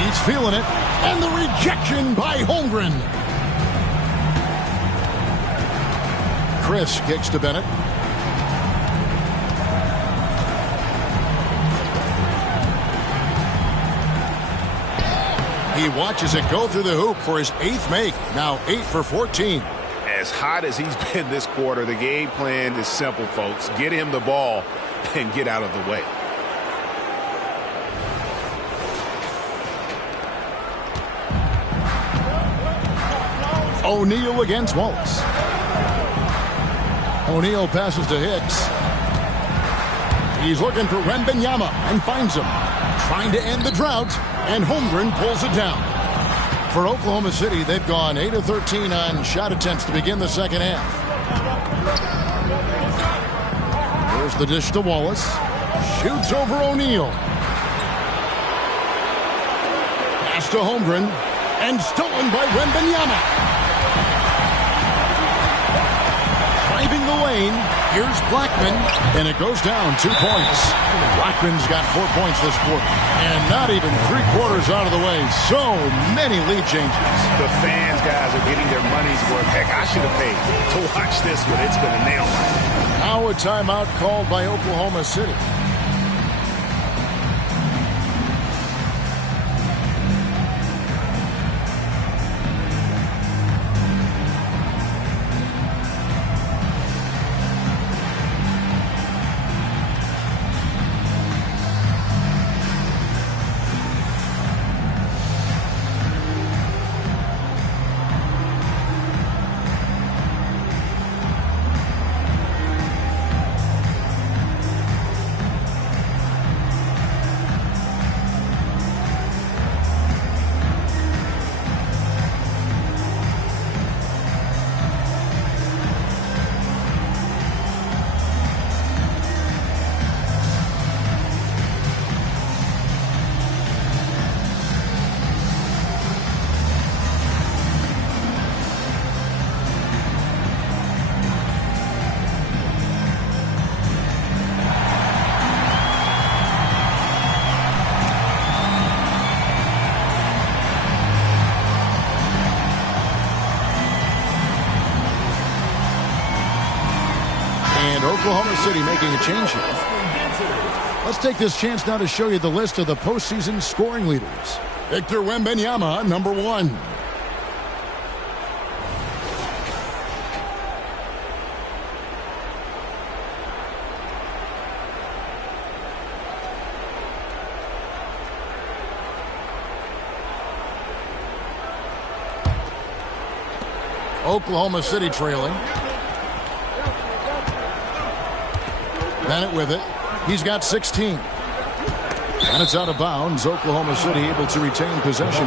He's feeling it, and the rejection by Holmgren. Chris kicks to Bennett. He watches it go through the hoop for his 8th make. Now 8 for 14. As hot as he's been this quarter, the game plan is simple, folks. Get him the ball and get out of the way. O'Neal against Wallace. O'Neal passes to Hicks. He's looking for Wembanyama and finds him. Trying to end the drought, and Holmgren pulls it down. For Oklahoma City, they've gone 8 of 13 on shot attempts to begin the second half. Here's the dish to Wallace. Shoots over O'Neal. Pass to Holmgren, and stolen by Wembanyama. Driving the lane, here's Blackman, and it goes down 2 points. Blackman's got 4 points this quarter, and not even 3 quarters out of the way. So many lead changes. The fans, guys, are getting their money's worth. Heck, I should have paid to watch this one. It's been a nail biter. Now a timeout called by Oklahoma City. Oklahoma City making a change here. Let's take this chance now to show you the list of the postseason scoring leaders. Victor Wembanyama, number 1. Oklahoma City trailing. Bennett with it. He's got 16. And it's out of bounds. Oklahoma City able to retain possession.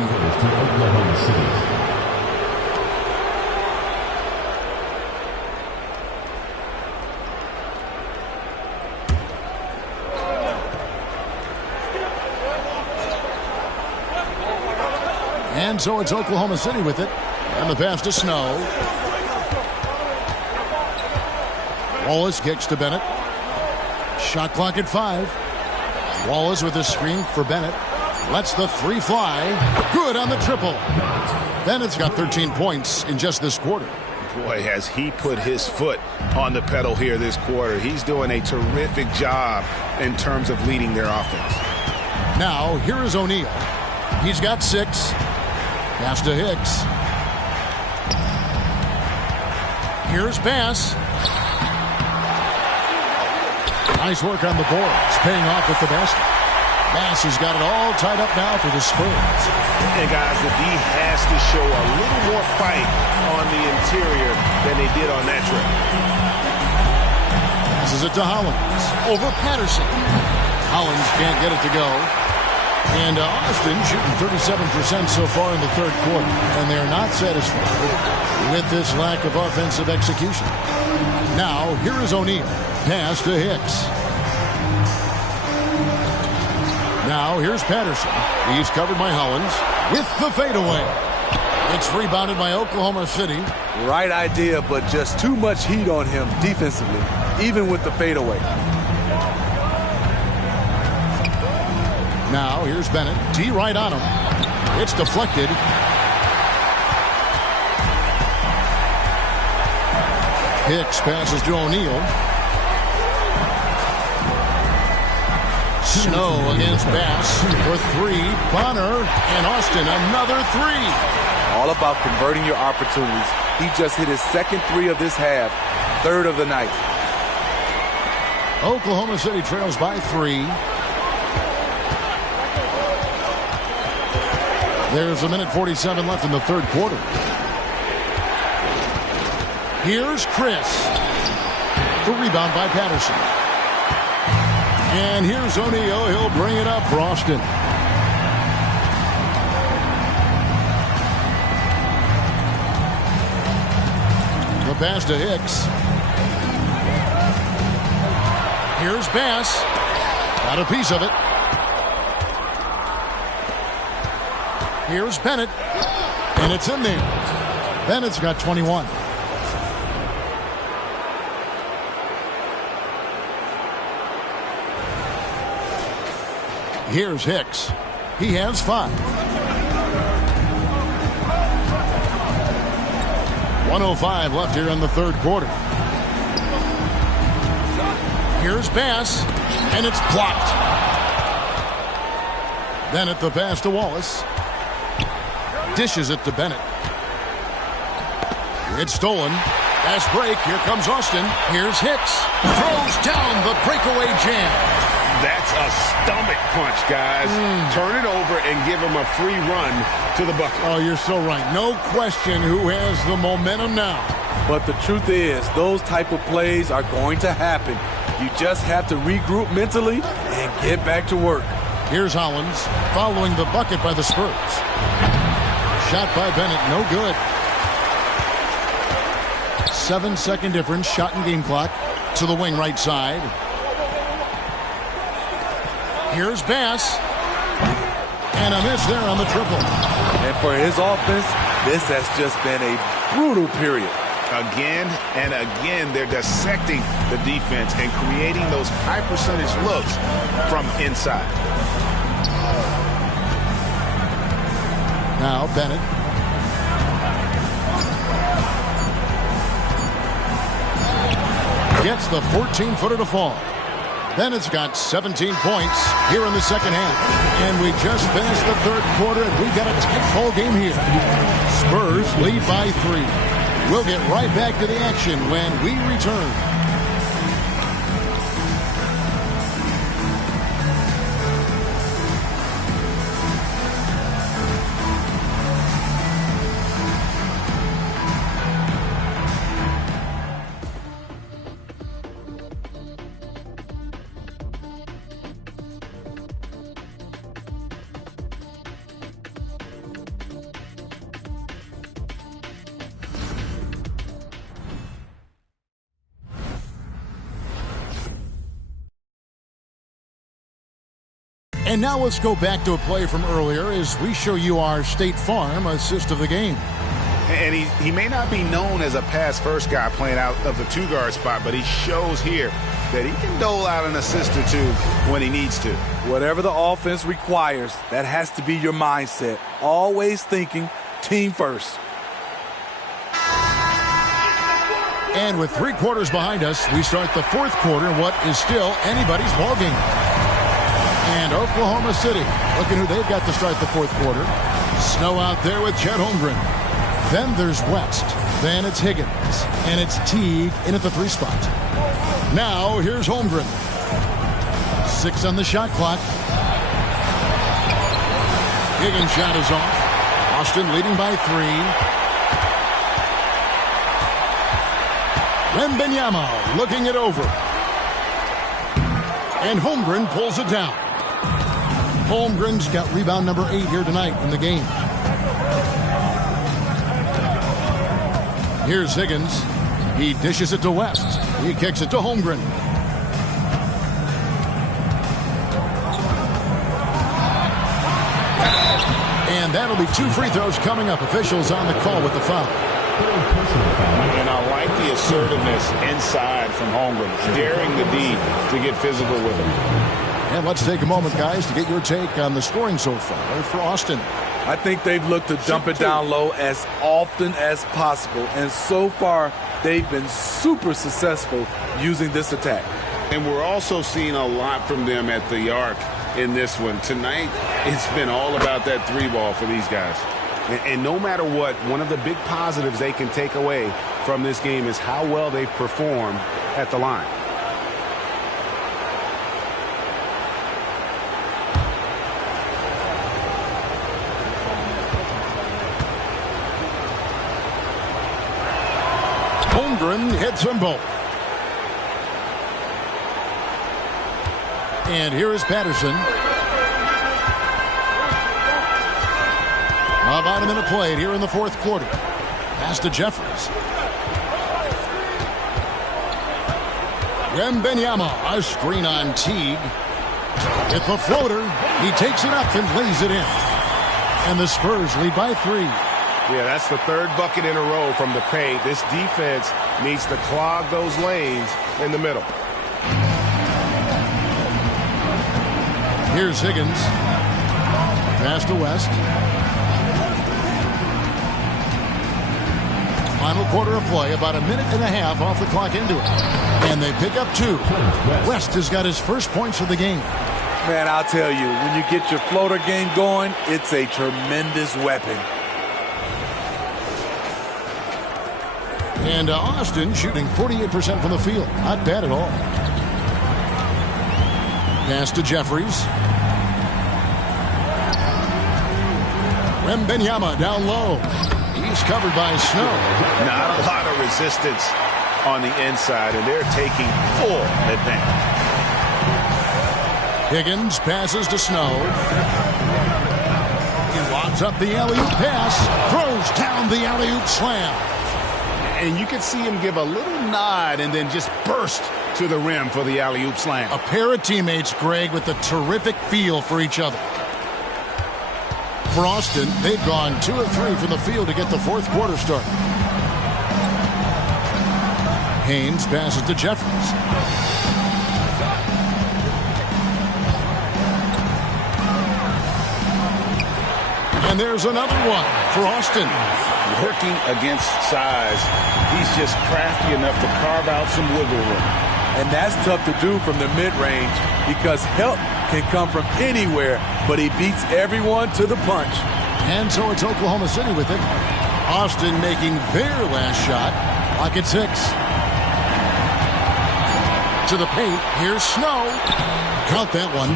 And so it's Oklahoma City with it. And the pass to Snow. Wallace kicks to Bennett. Shot clock at 5. Wallace with a screen for Bennett. Lets the 3 fly. Good on the triple. Bennett's got 13 points in just this quarter. Boy, has he put his foot on the pedal here this quarter. He's doing a terrific job in terms of leading their offense. Now, here is O'Neal. He's got 6. Pass to Hicks. Here's pass. Nice work on the boards, paying off with the basket. Bass has got it all tied up now for the Spurs. And guys, the D has to show a little more fight on the interior than they did on that trip. Passes it to Hollins. Over Patterson. Hollins can't get it to go. And Austin shooting 37% so far in the third quarter. And they're not satisfied with this lack of offensive execution. Now, here is O'Neal. Pass to Hicks. Now, here's Patterson. He's covered by Hollins with the fadeaway. It's rebounded by Oklahoma City. Right idea, but just too much heat on him defensively, even with the fadeaway. Now, here's Bennett. T right on him. It's deflected. Hicks passes to O'Neal. Snow against Bass for three. Bonner and Austin, another three. All about converting your opportunities. He just hit his second three of this half, third of the night. Oklahoma City trails by three. There's a minute 47 left in the third quarter. Here's Chris. The rebound by Patterson. And here's O'Neal. He'll bring it up for Austin. The pass to Hicks. Here's Bass. Got a piece of it. Here's Bennett. And it's in there. Bennett's got 21. Here's Hicks. He has 5. 1:05 left here in the third quarter. Here's Bass, and it's blocked. Bennett the pass to Wallace. Dishes it to Bennett. It's stolen. Fast break. Here comes Austin. Here's Hicks. Throws down the breakaway jam. That's a stomach punch, guys. Turn it over and give him a free run to the bucket. Oh, you're so right. No question who has the momentum now. But the truth is, those type of plays are going to happen. You just have to regroup mentally and get back to work. Here's Hollins following the bucket by the Spurs. Shot by Bennett, no good. 7-second difference, shot and game clock to the wing right side. Here's Bass. And a miss there on the triple. And for his offense, this has just been a brutal period. Again and again, they're dissecting the defense and creating those high percentage looks from inside. Now Bennett. Gets the 14-footer to fall. Bennett's got 17 points here in the second half. And we just finished the third quarter, and we got a tight ball game here. Spurs lead by 3. We'll get right back to the action when we return. And now let's go back to a play from earlier as we show you our State Farm assist of the game. And he may not be known as a pass-first guy playing out of the two-guard spot, but he shows here that he can dole out an assist or two when he needs to. Whatever the offense requires, that has to be your mindset. Always thinking team first. And with 3 quarters behind us, we start the fourth quarter in what is still anybody's ballgame. And Oklahoma City, looking who they've got to start the fourth quarter. Snow out there with Chet Holmgren. Then there's West. Then it's Higgins. And it's Teague in at the 3 spot. Now here's Holmgren. 6 on the shot clock. Higgins' shot is off. Austin leading by 3. Wembanyama looking it over. And Holmgren pulls it down. Holmgren's got rebound number 8 here tonight in the game. Here's Higgins. He dishes it to West. He kicks it to Holmgren. And that'll be 2 free throws coming up. Officials on the call with the foul. And I like the assertiveness inside from Holmgren, daring the D to get physical with him. And let's take a moment, guys, to get your take on the scoring so far for Austin. I think they've looked to dump it down low as often as possible. And so far, they've been super successful using this attack. And we're also seeing a lot from them at the arc in this one. Tonight, it's been all about that 3-ball for these guys. And no matter what, one of the big positives they can take away from this game is how well they perform at the line. Holmgren hits them both. And here is Patterson. About a minute played here in the fourth quarter. Pass to Jeffries. Wembanyama, a screen on Teague. Hit the floater. He takes it up and lays it in. And the Spurs lead by 3. Yeah, that's the 3rd bucket in a row from the paint. This defense needs to clog those lanes in the middle. Here's Higgins. Pass to West. Final quarter of play, about a minute and a half off the clock into it. And they pick up 2. West has got his first points of the game. Man, I'll tell you, when you get your floater game going, it's a tremendous weapon. And Austin shooting 48% from the field. Not bad at all. Pass to Jeffries. Wembanyama down low. He's covered by Snow. Not a lot of resistance on the inside, and they're taking full advantage. Higgins passes to Snow. He lobs up the alley-oop pass. Throws down the alley-oop slam. And you can see him give a little nod and then just burst to the rim for the alley-oop slam. A pair of teammates, Greg, with a terrific feel for each other. For Austin, they've gone 2 of 3 from the field to get the fourth quarter started. Haynes passes to Jeffries. And there's another one for Austin. Working against size, he's just crafty enough to carve out some wiggle room. And that's tough to do from the mid-range because help can come from anywhere, but he beats everyone to the punch. And so it's Oklahoma City with it. Austin making their last shot. Clock at 6. To the paint. Here's Snow. Count that one.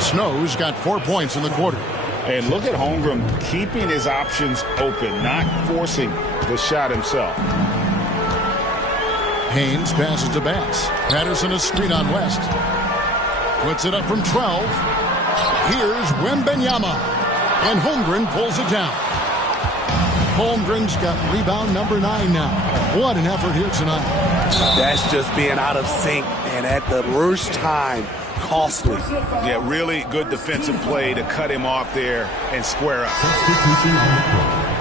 Snow's got 4 points in the quarter. And look at Holmgren keeping his options open, not forcing the shot himself. Haynes passes to Bass. Patterson a screen on West. Puts it up from 12. Here's Wembanyama. And Holmgren pulls it down. Holmgren's got rebound number 9 now. What an effort here tonight. That's just being out of sync and at the worst time. Costly. Yeah, really good defensive play to cut him off there and square up. Substitution on the court.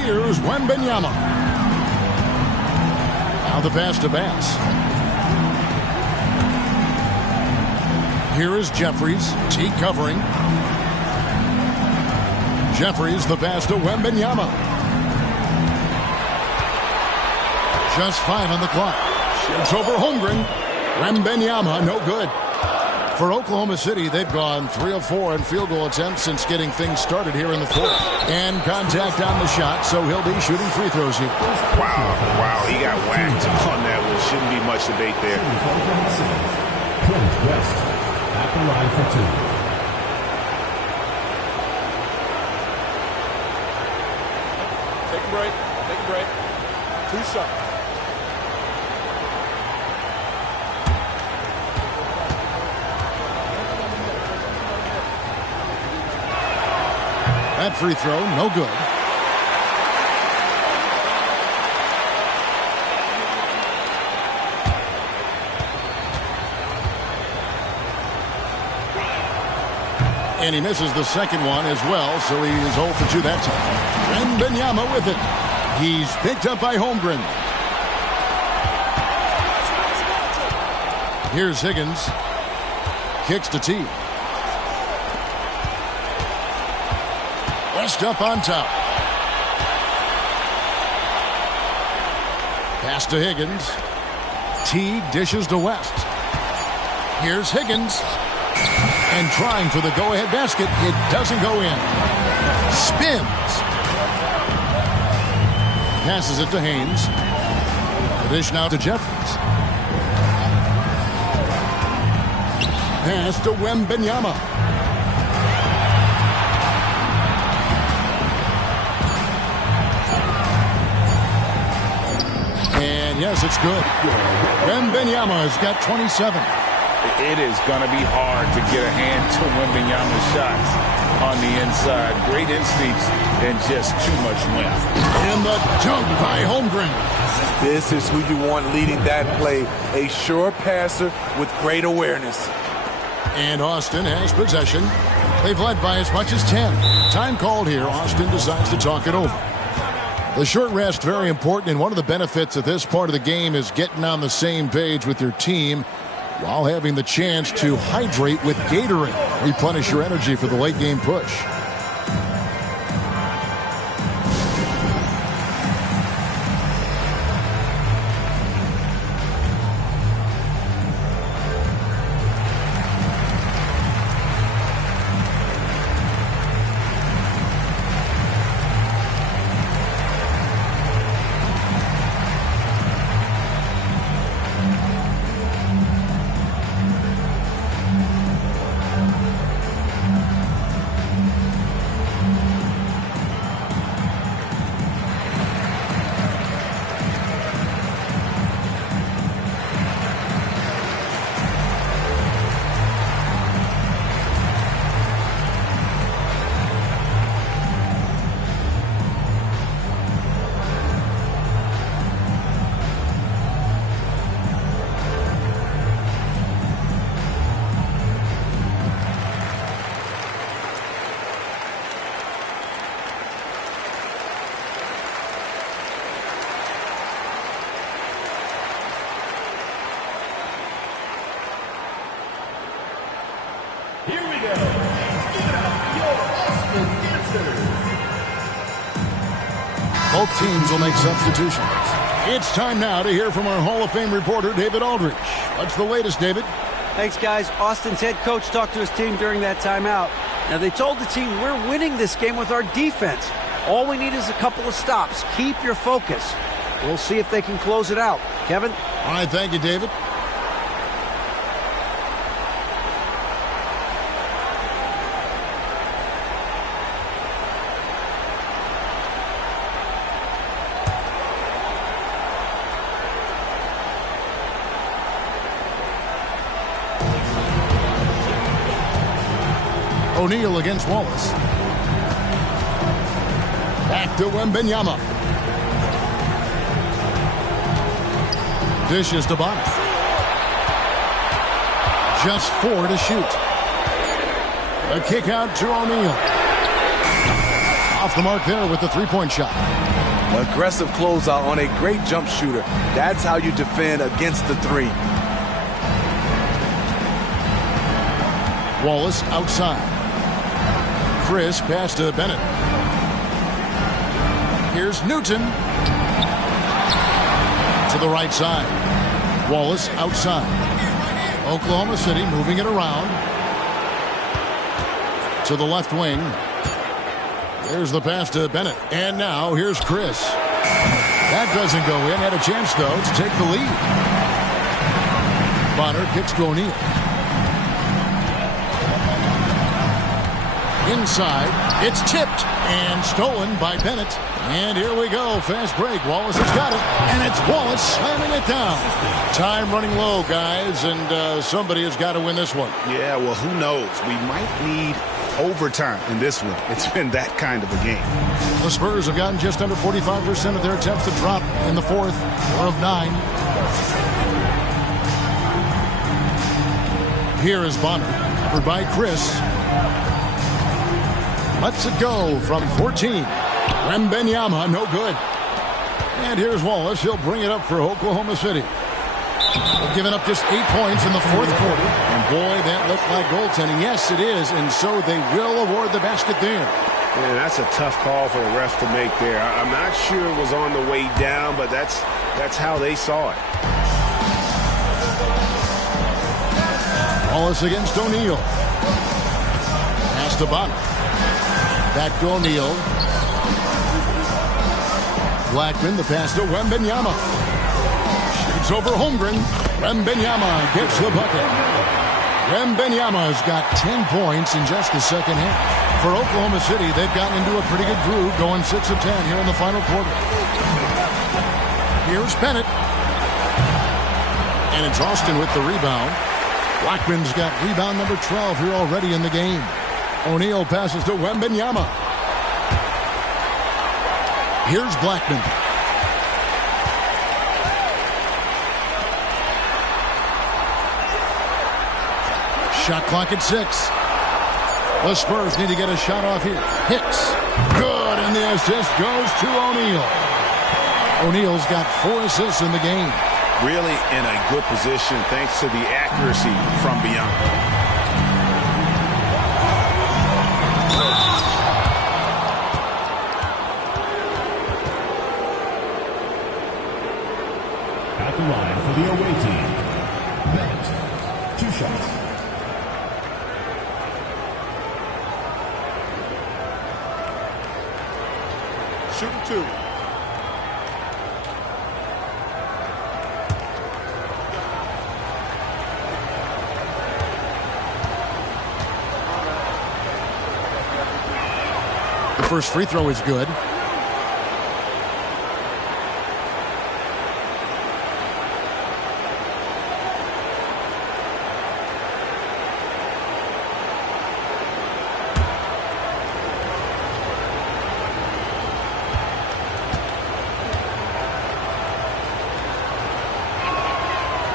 Here's Wembanyama. Now the pass to Bass. Here is Jeffries. T covering. Jeffries the pass to Wembanyama. Just 5 on the clock. Shoots over Holmgren. Wembanyama no good. For Oklahoma City, they've gone 3 of 4 in field goal attempts since getting things started here in the fourth. And contact on the shot, so he'll be shooting free throws here. Wow, he got whacked on that one. Shouldn't be much debate there. Clint West at the line for 2. Take a break. Take a break. 2 shots. That free throw, no good. And he misses the second one as well, so he is 0 for 2 that time. Wembanyama with it. He's picked up by Holmgren. Here's Higgins. Kicks to T. West up on top. Pass to Higgins. T dishes to West. Here's Higgins. And trying for the go-ahead basket. It doesn't go in. Spins. Passes it to Haynes. The dish now to Jeffries. Pass to Wembanyama. And yes, it's good. Wembanyama has got 27. It is going to be hard to get a hand to Wembanyama's shots on the inside. Great instincts and just too much wind. And the dunk by Holmgren. This is who you want leading that play. A sure passer with great awareness. And Austin has possession. They've led by as much as 10. Time called here. Austin decides to talk it over. The short rest, very important, and one of the benefits of this part of the game is getting on the same page with your team while having the chance to hydrate with Gatorade. Replenish your energy for the late game push. Here we go. Your Austin answers. Both teams will make substitutions. It's time now to hear from our Hall of Fame reporter, David Aldridge. What's the latest, David? Thanks, guys. Austin's head coach talked to his team during that timeout. Now, they told the team, we're winning this game with our defense. All we need is a couple of stops. Keep your focus. We'll see if they can close it out. Kevin? All right, thank you, David. O'Neal against Wallace. Back to Wembanyama. Dishes to Bonner. Just 4 to shoot. A kick out to O'Neal. Off the mark there with the three-point shot. Aggressive closeout on a great jump shooter. That's how you defend against the three. Wallace outside. Chris pass to Bennett. Here's Newton. To the right side. Wallace outside. Oklahoma City moving it around. To the left wing. There's the pass to Bennett. And now here's Chris. That doesn't go in. Had a chance, though, to take the lead. Bonner kicks to O'Neal. Inside. It's tipped and stolen by Bennett. And here we go. Fast break. Wallace has got it. And it's Wallace slamming it down. Time running low, guys. And somebody has got to win this one. Yeah, well, who knows? We might need overtime in this one. It's been that kind of a game. The Spurs have gotten just under 45% of their attempts to drop in the fourth, 4 of 9. Here is Bonner, covered by Chris. Lets it go from 14. Wembanyama, no good. And here's Wallace. He'll bring it up for Oklahoma City. They've given up just 8 points in the fourth quarter. And boy, that looked like goaltending. Yes, it is. And so they will award the basket there. Yeah, that's a tough call for the ref to make there. I'm not sure it was on the way down, but that's how they saw it. Wallace against O'Neal. Pass to Bonner. Back to O'Neal. Blackman, the pass to Wembanyama. Shoots over Holmgren. Wembanyama gets the bucket. Wembanyama's got 10 points in just the second half. For Oklahoma City, they've gotten into a pretty good groove, going 6 of 10 here in the final quarter. Here's Bennett. And it's Austin with the rebound. Blackman's got rebound number 12 here already in the game. O'Neal passes to Wembanyama. Here's Blackman. Shot clock at 6. The Spurs need to get a shot off here. Hicks. Good, and the assist goes to O'Neal. O'Neal's got 4 assists in the game. Really in a good position thanks to the accuracy from beyond. At the line for the away team, Bennett, 2 shots. Shooting 2. The first free throw is good.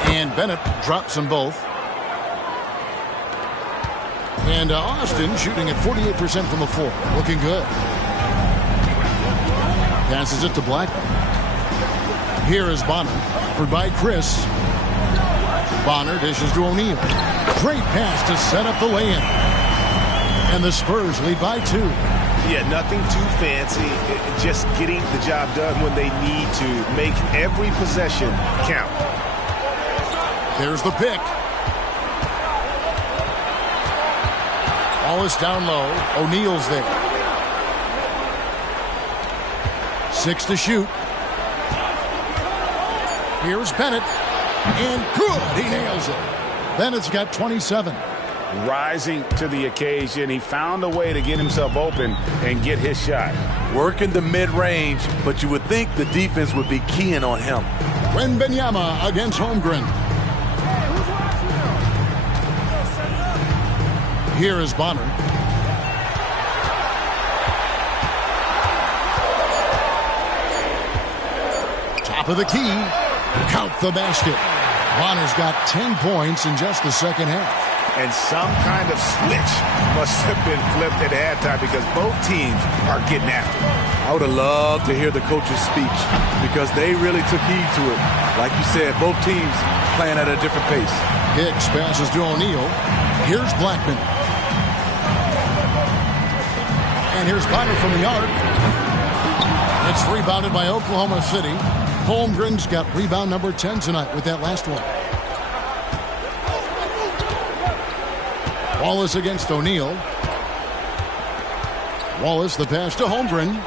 And Bennett drops them both. And Austin shooting at 48% from the floor. Looking good. Passes it to Blackman. Here is Bonner. Covered by Chris. Bonner dishes to O'Neal. Great pass to set up the lay-in. And the Spurs lead by 2. Yeah, nothing too fancy. Just getting the job done when they need to. Make every possession count. There's the pick. Wallace down low. O'Neal's there. 6 to shoot. Here's Bennett. And good. He nails it. Bennett's got 27. Rising to the occasion. He found a way to get himself open and get his shot. Working the mid-range, but you would think the defense would be keying on him. Wembanyama against Holmgren. Here is Bonner. Top of the key. Count the basket. Bonner's got 10 points in just the second half. And some kind of switch must have been flipped at halftime because both teams are getting after it. I would have loved to hear the coach's speech because they really took heed to it. Like you said, both teams playing at a different pace. Hicks passes to O'Neal. Here's Blackman. And here's Bonner from the arc. It's rebounded by Oklahoma City. Holmgren's got rebound number 10 tonight with that last one. Wallace against O'Neal. Wallace, the pass to Holmgren.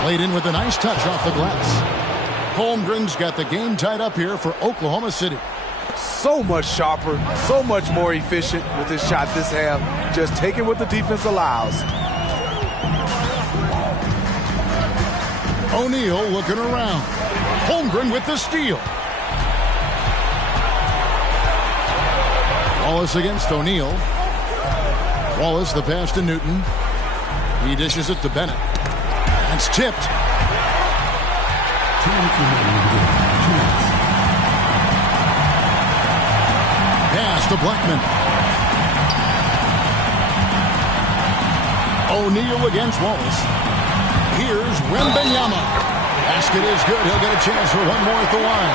Played in with a nice touch off the glass. Holmgren's got the game tied up here for Oklahoma City. So much sharper, so much more efficient with his shot this half. Just taking what the defense allows. O'Neal looking around. Holmgren with the steal. Wallace against O'Neal. Wallace the pass to Newton. He dishes it to Bennett. That's tipped. Pass to Blackman. O'Neal against Wallace. Here's Wembanyama. Basket is good. He'll get a chance for one more at the line.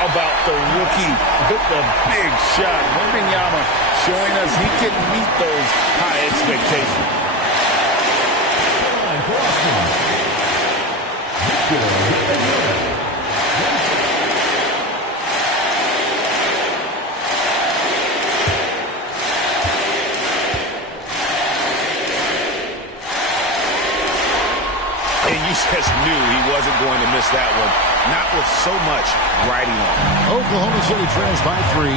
How about the rookie with the big shot? Wembanyama showing us he can meet those high expectations. And you just knew he wasn't going to miss that one. Not with so much riding on. Oklahoma City trails by 3.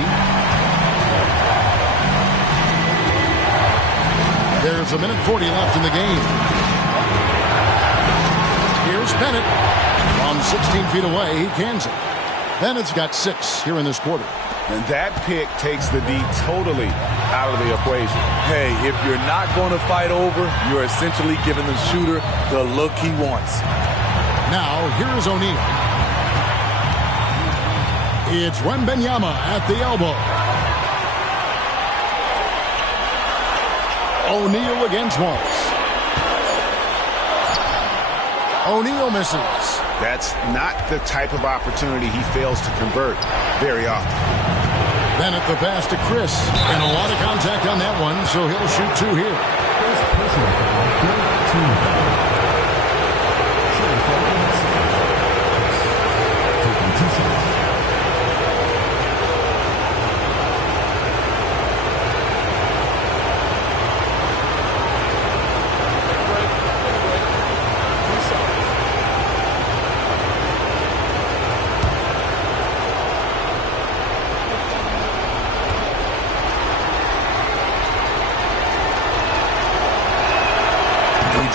There's a minute 40 left in the game. Here's Bennett. From 16 feet away, he cans it. Bennett's got 6 here in this quarter. And that pick takes the D totally out of the equation. Hey, if you're not going to fight over, you're essentially giving the shooter the look he wants. Now, here's O'Neal. It's Wembanyama at the elbow. O'Neal against Wallace. O'Neal misses. That's not the type of opportunity he fails to convert very often. Bennett the pass to Chris. And a lot of contact on that one, so he'll shoot 2 here.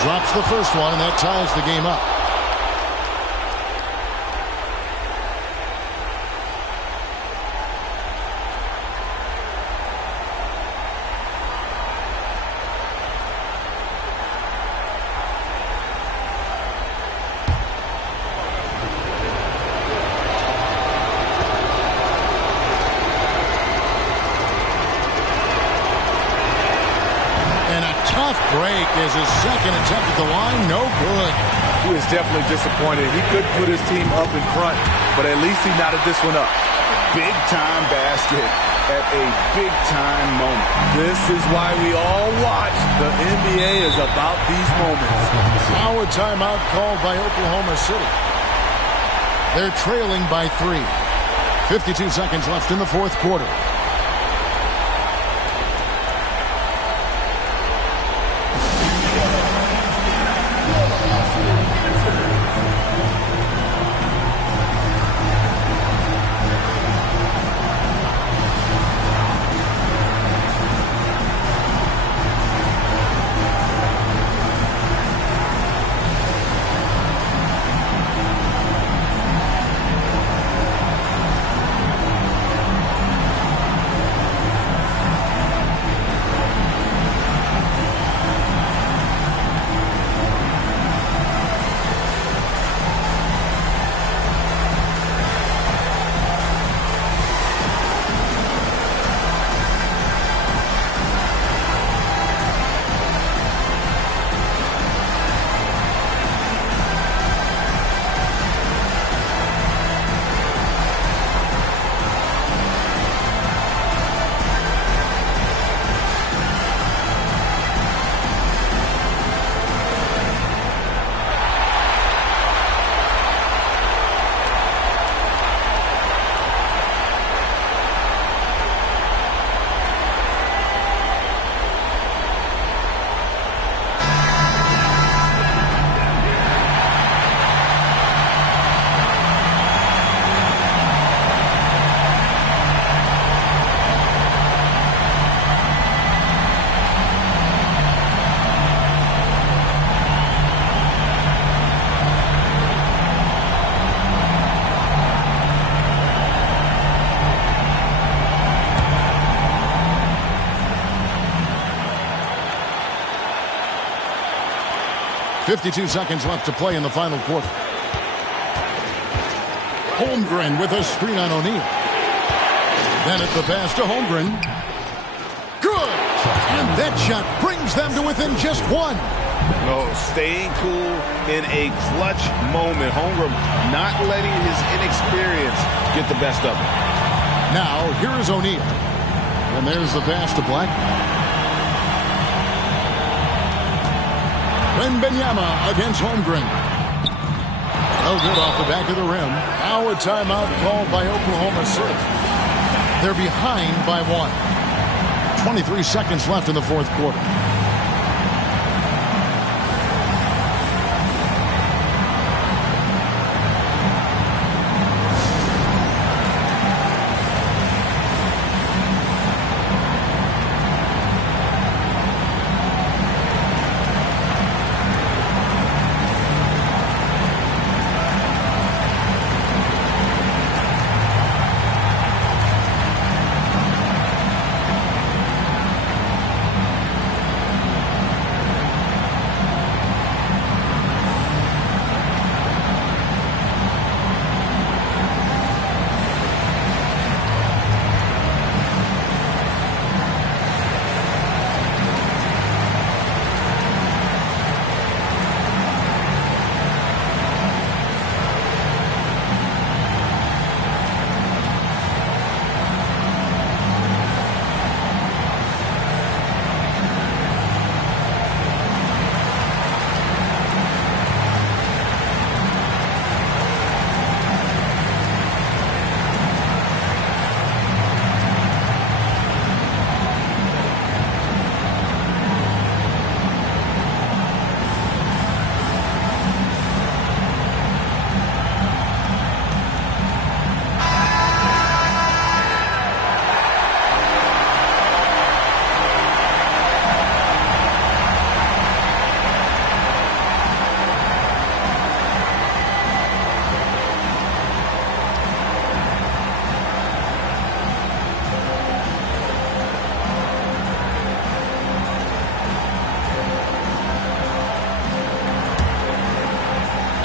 Drops the first one, and that ties the game up. Break is his second attempt at the line. No good. He was definitely disappointed. He couldn't put his team up in front, but at least he knotted this one up. Big time basket at a big time moment. This is why we all watch. The NBA is about these moments. Now a timeout called by Oklahoma City. They're trailing by 3. 52 seconds left in the fourth quarter. 52 seconds left to play in the final quarter. Holmgren with a screen on O'Neal. Then at the pass to Holmgren. Good! And that shot brings them to within just one. No, staying cool in a clutch moment. Holmgren not letting his inexperience get the best of him. Now, here is O'Neal. And there's the pass to Black. Wembanyama against Holmgren. No good off the back of the rim. Now a timeout called by Oklahoma City. They're behind by 1. 23 seconds left in the fourth quarter.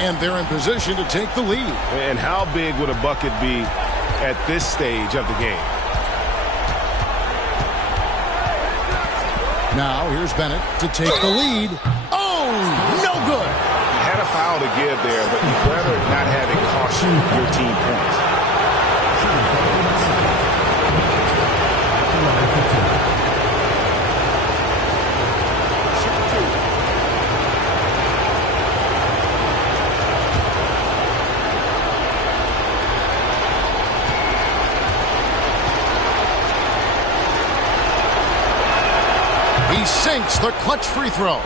And they're in position to take the lead. And how big would a bucket be at this stage of the game? Now here's Bennett to take the lead. Oh, no good. You had a foul to give there, but you'd rather not have it cost you your team points. He sinks the clutch free throw.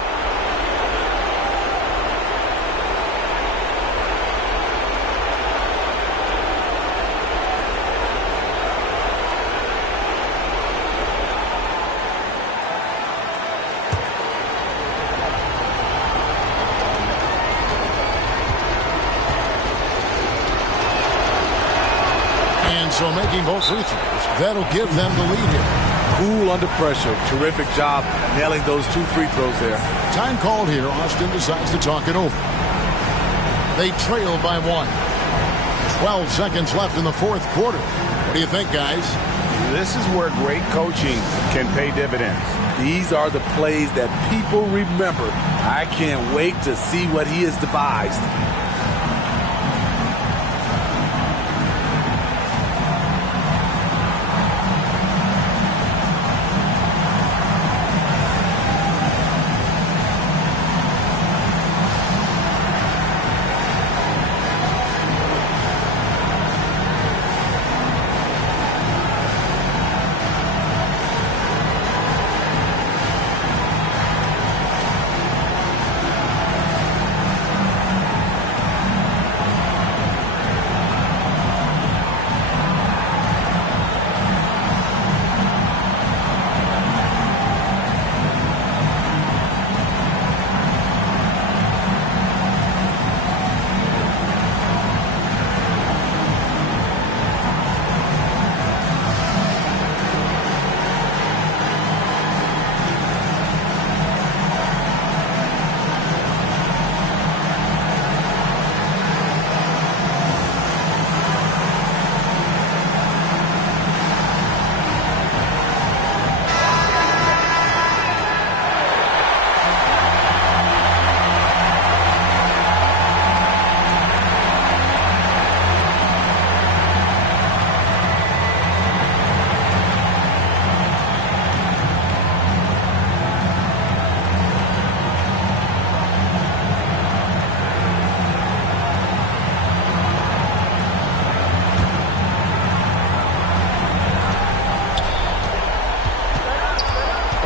And so making both free throws, that'll give them the lead here. Cool under pressure. Terrific job nailing those 2 free throws there. Time called here. Austin decides to talk it over. They trail by 1. 12 seconds left in the fourth quarter. What do you think, guys? This is where great coaching can pay dividends. These are the plays that people remember. I can't wait to see what he has devised.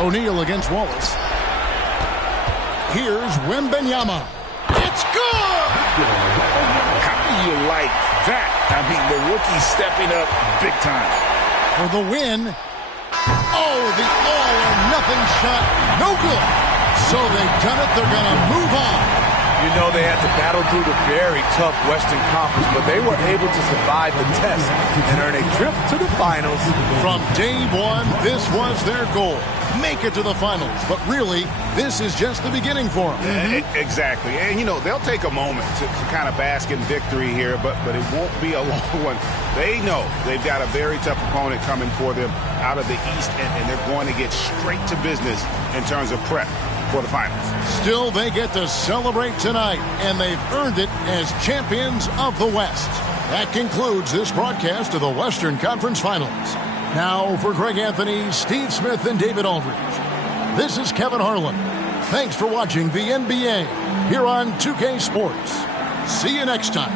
O'Neal against Wallace. Here's Wembanyama. It's good! How do you like that? I mean, the rookie stepping up big time. For the win. Oh, the all-or-nothing shot. No good. So they've done it. They're going to move on. You know they had to battle through the very tough Western Conference, but they were able to survive the test and earn a trip to the finals. From day one, this was their goal. Make it to the finals. But really, this is just the beginning for them. Exactly. And, you know, they'll take a moment to kind of bask in victory here, but it won't be a long one. They know they've got a very tough opponent coming for them out of the East, and they're going to get straight to business in terms of prep for the finals. Still, they get to celebrate tonight, and they've earned it as champions of the West. That concludes this broadcast of the Western Conference Finals. Now, for Greg Anthony, Steve Smith, and David Aldridge, this is Kevin Harlan. Thanks for watching the NBA here on 2K Sports. See you next time.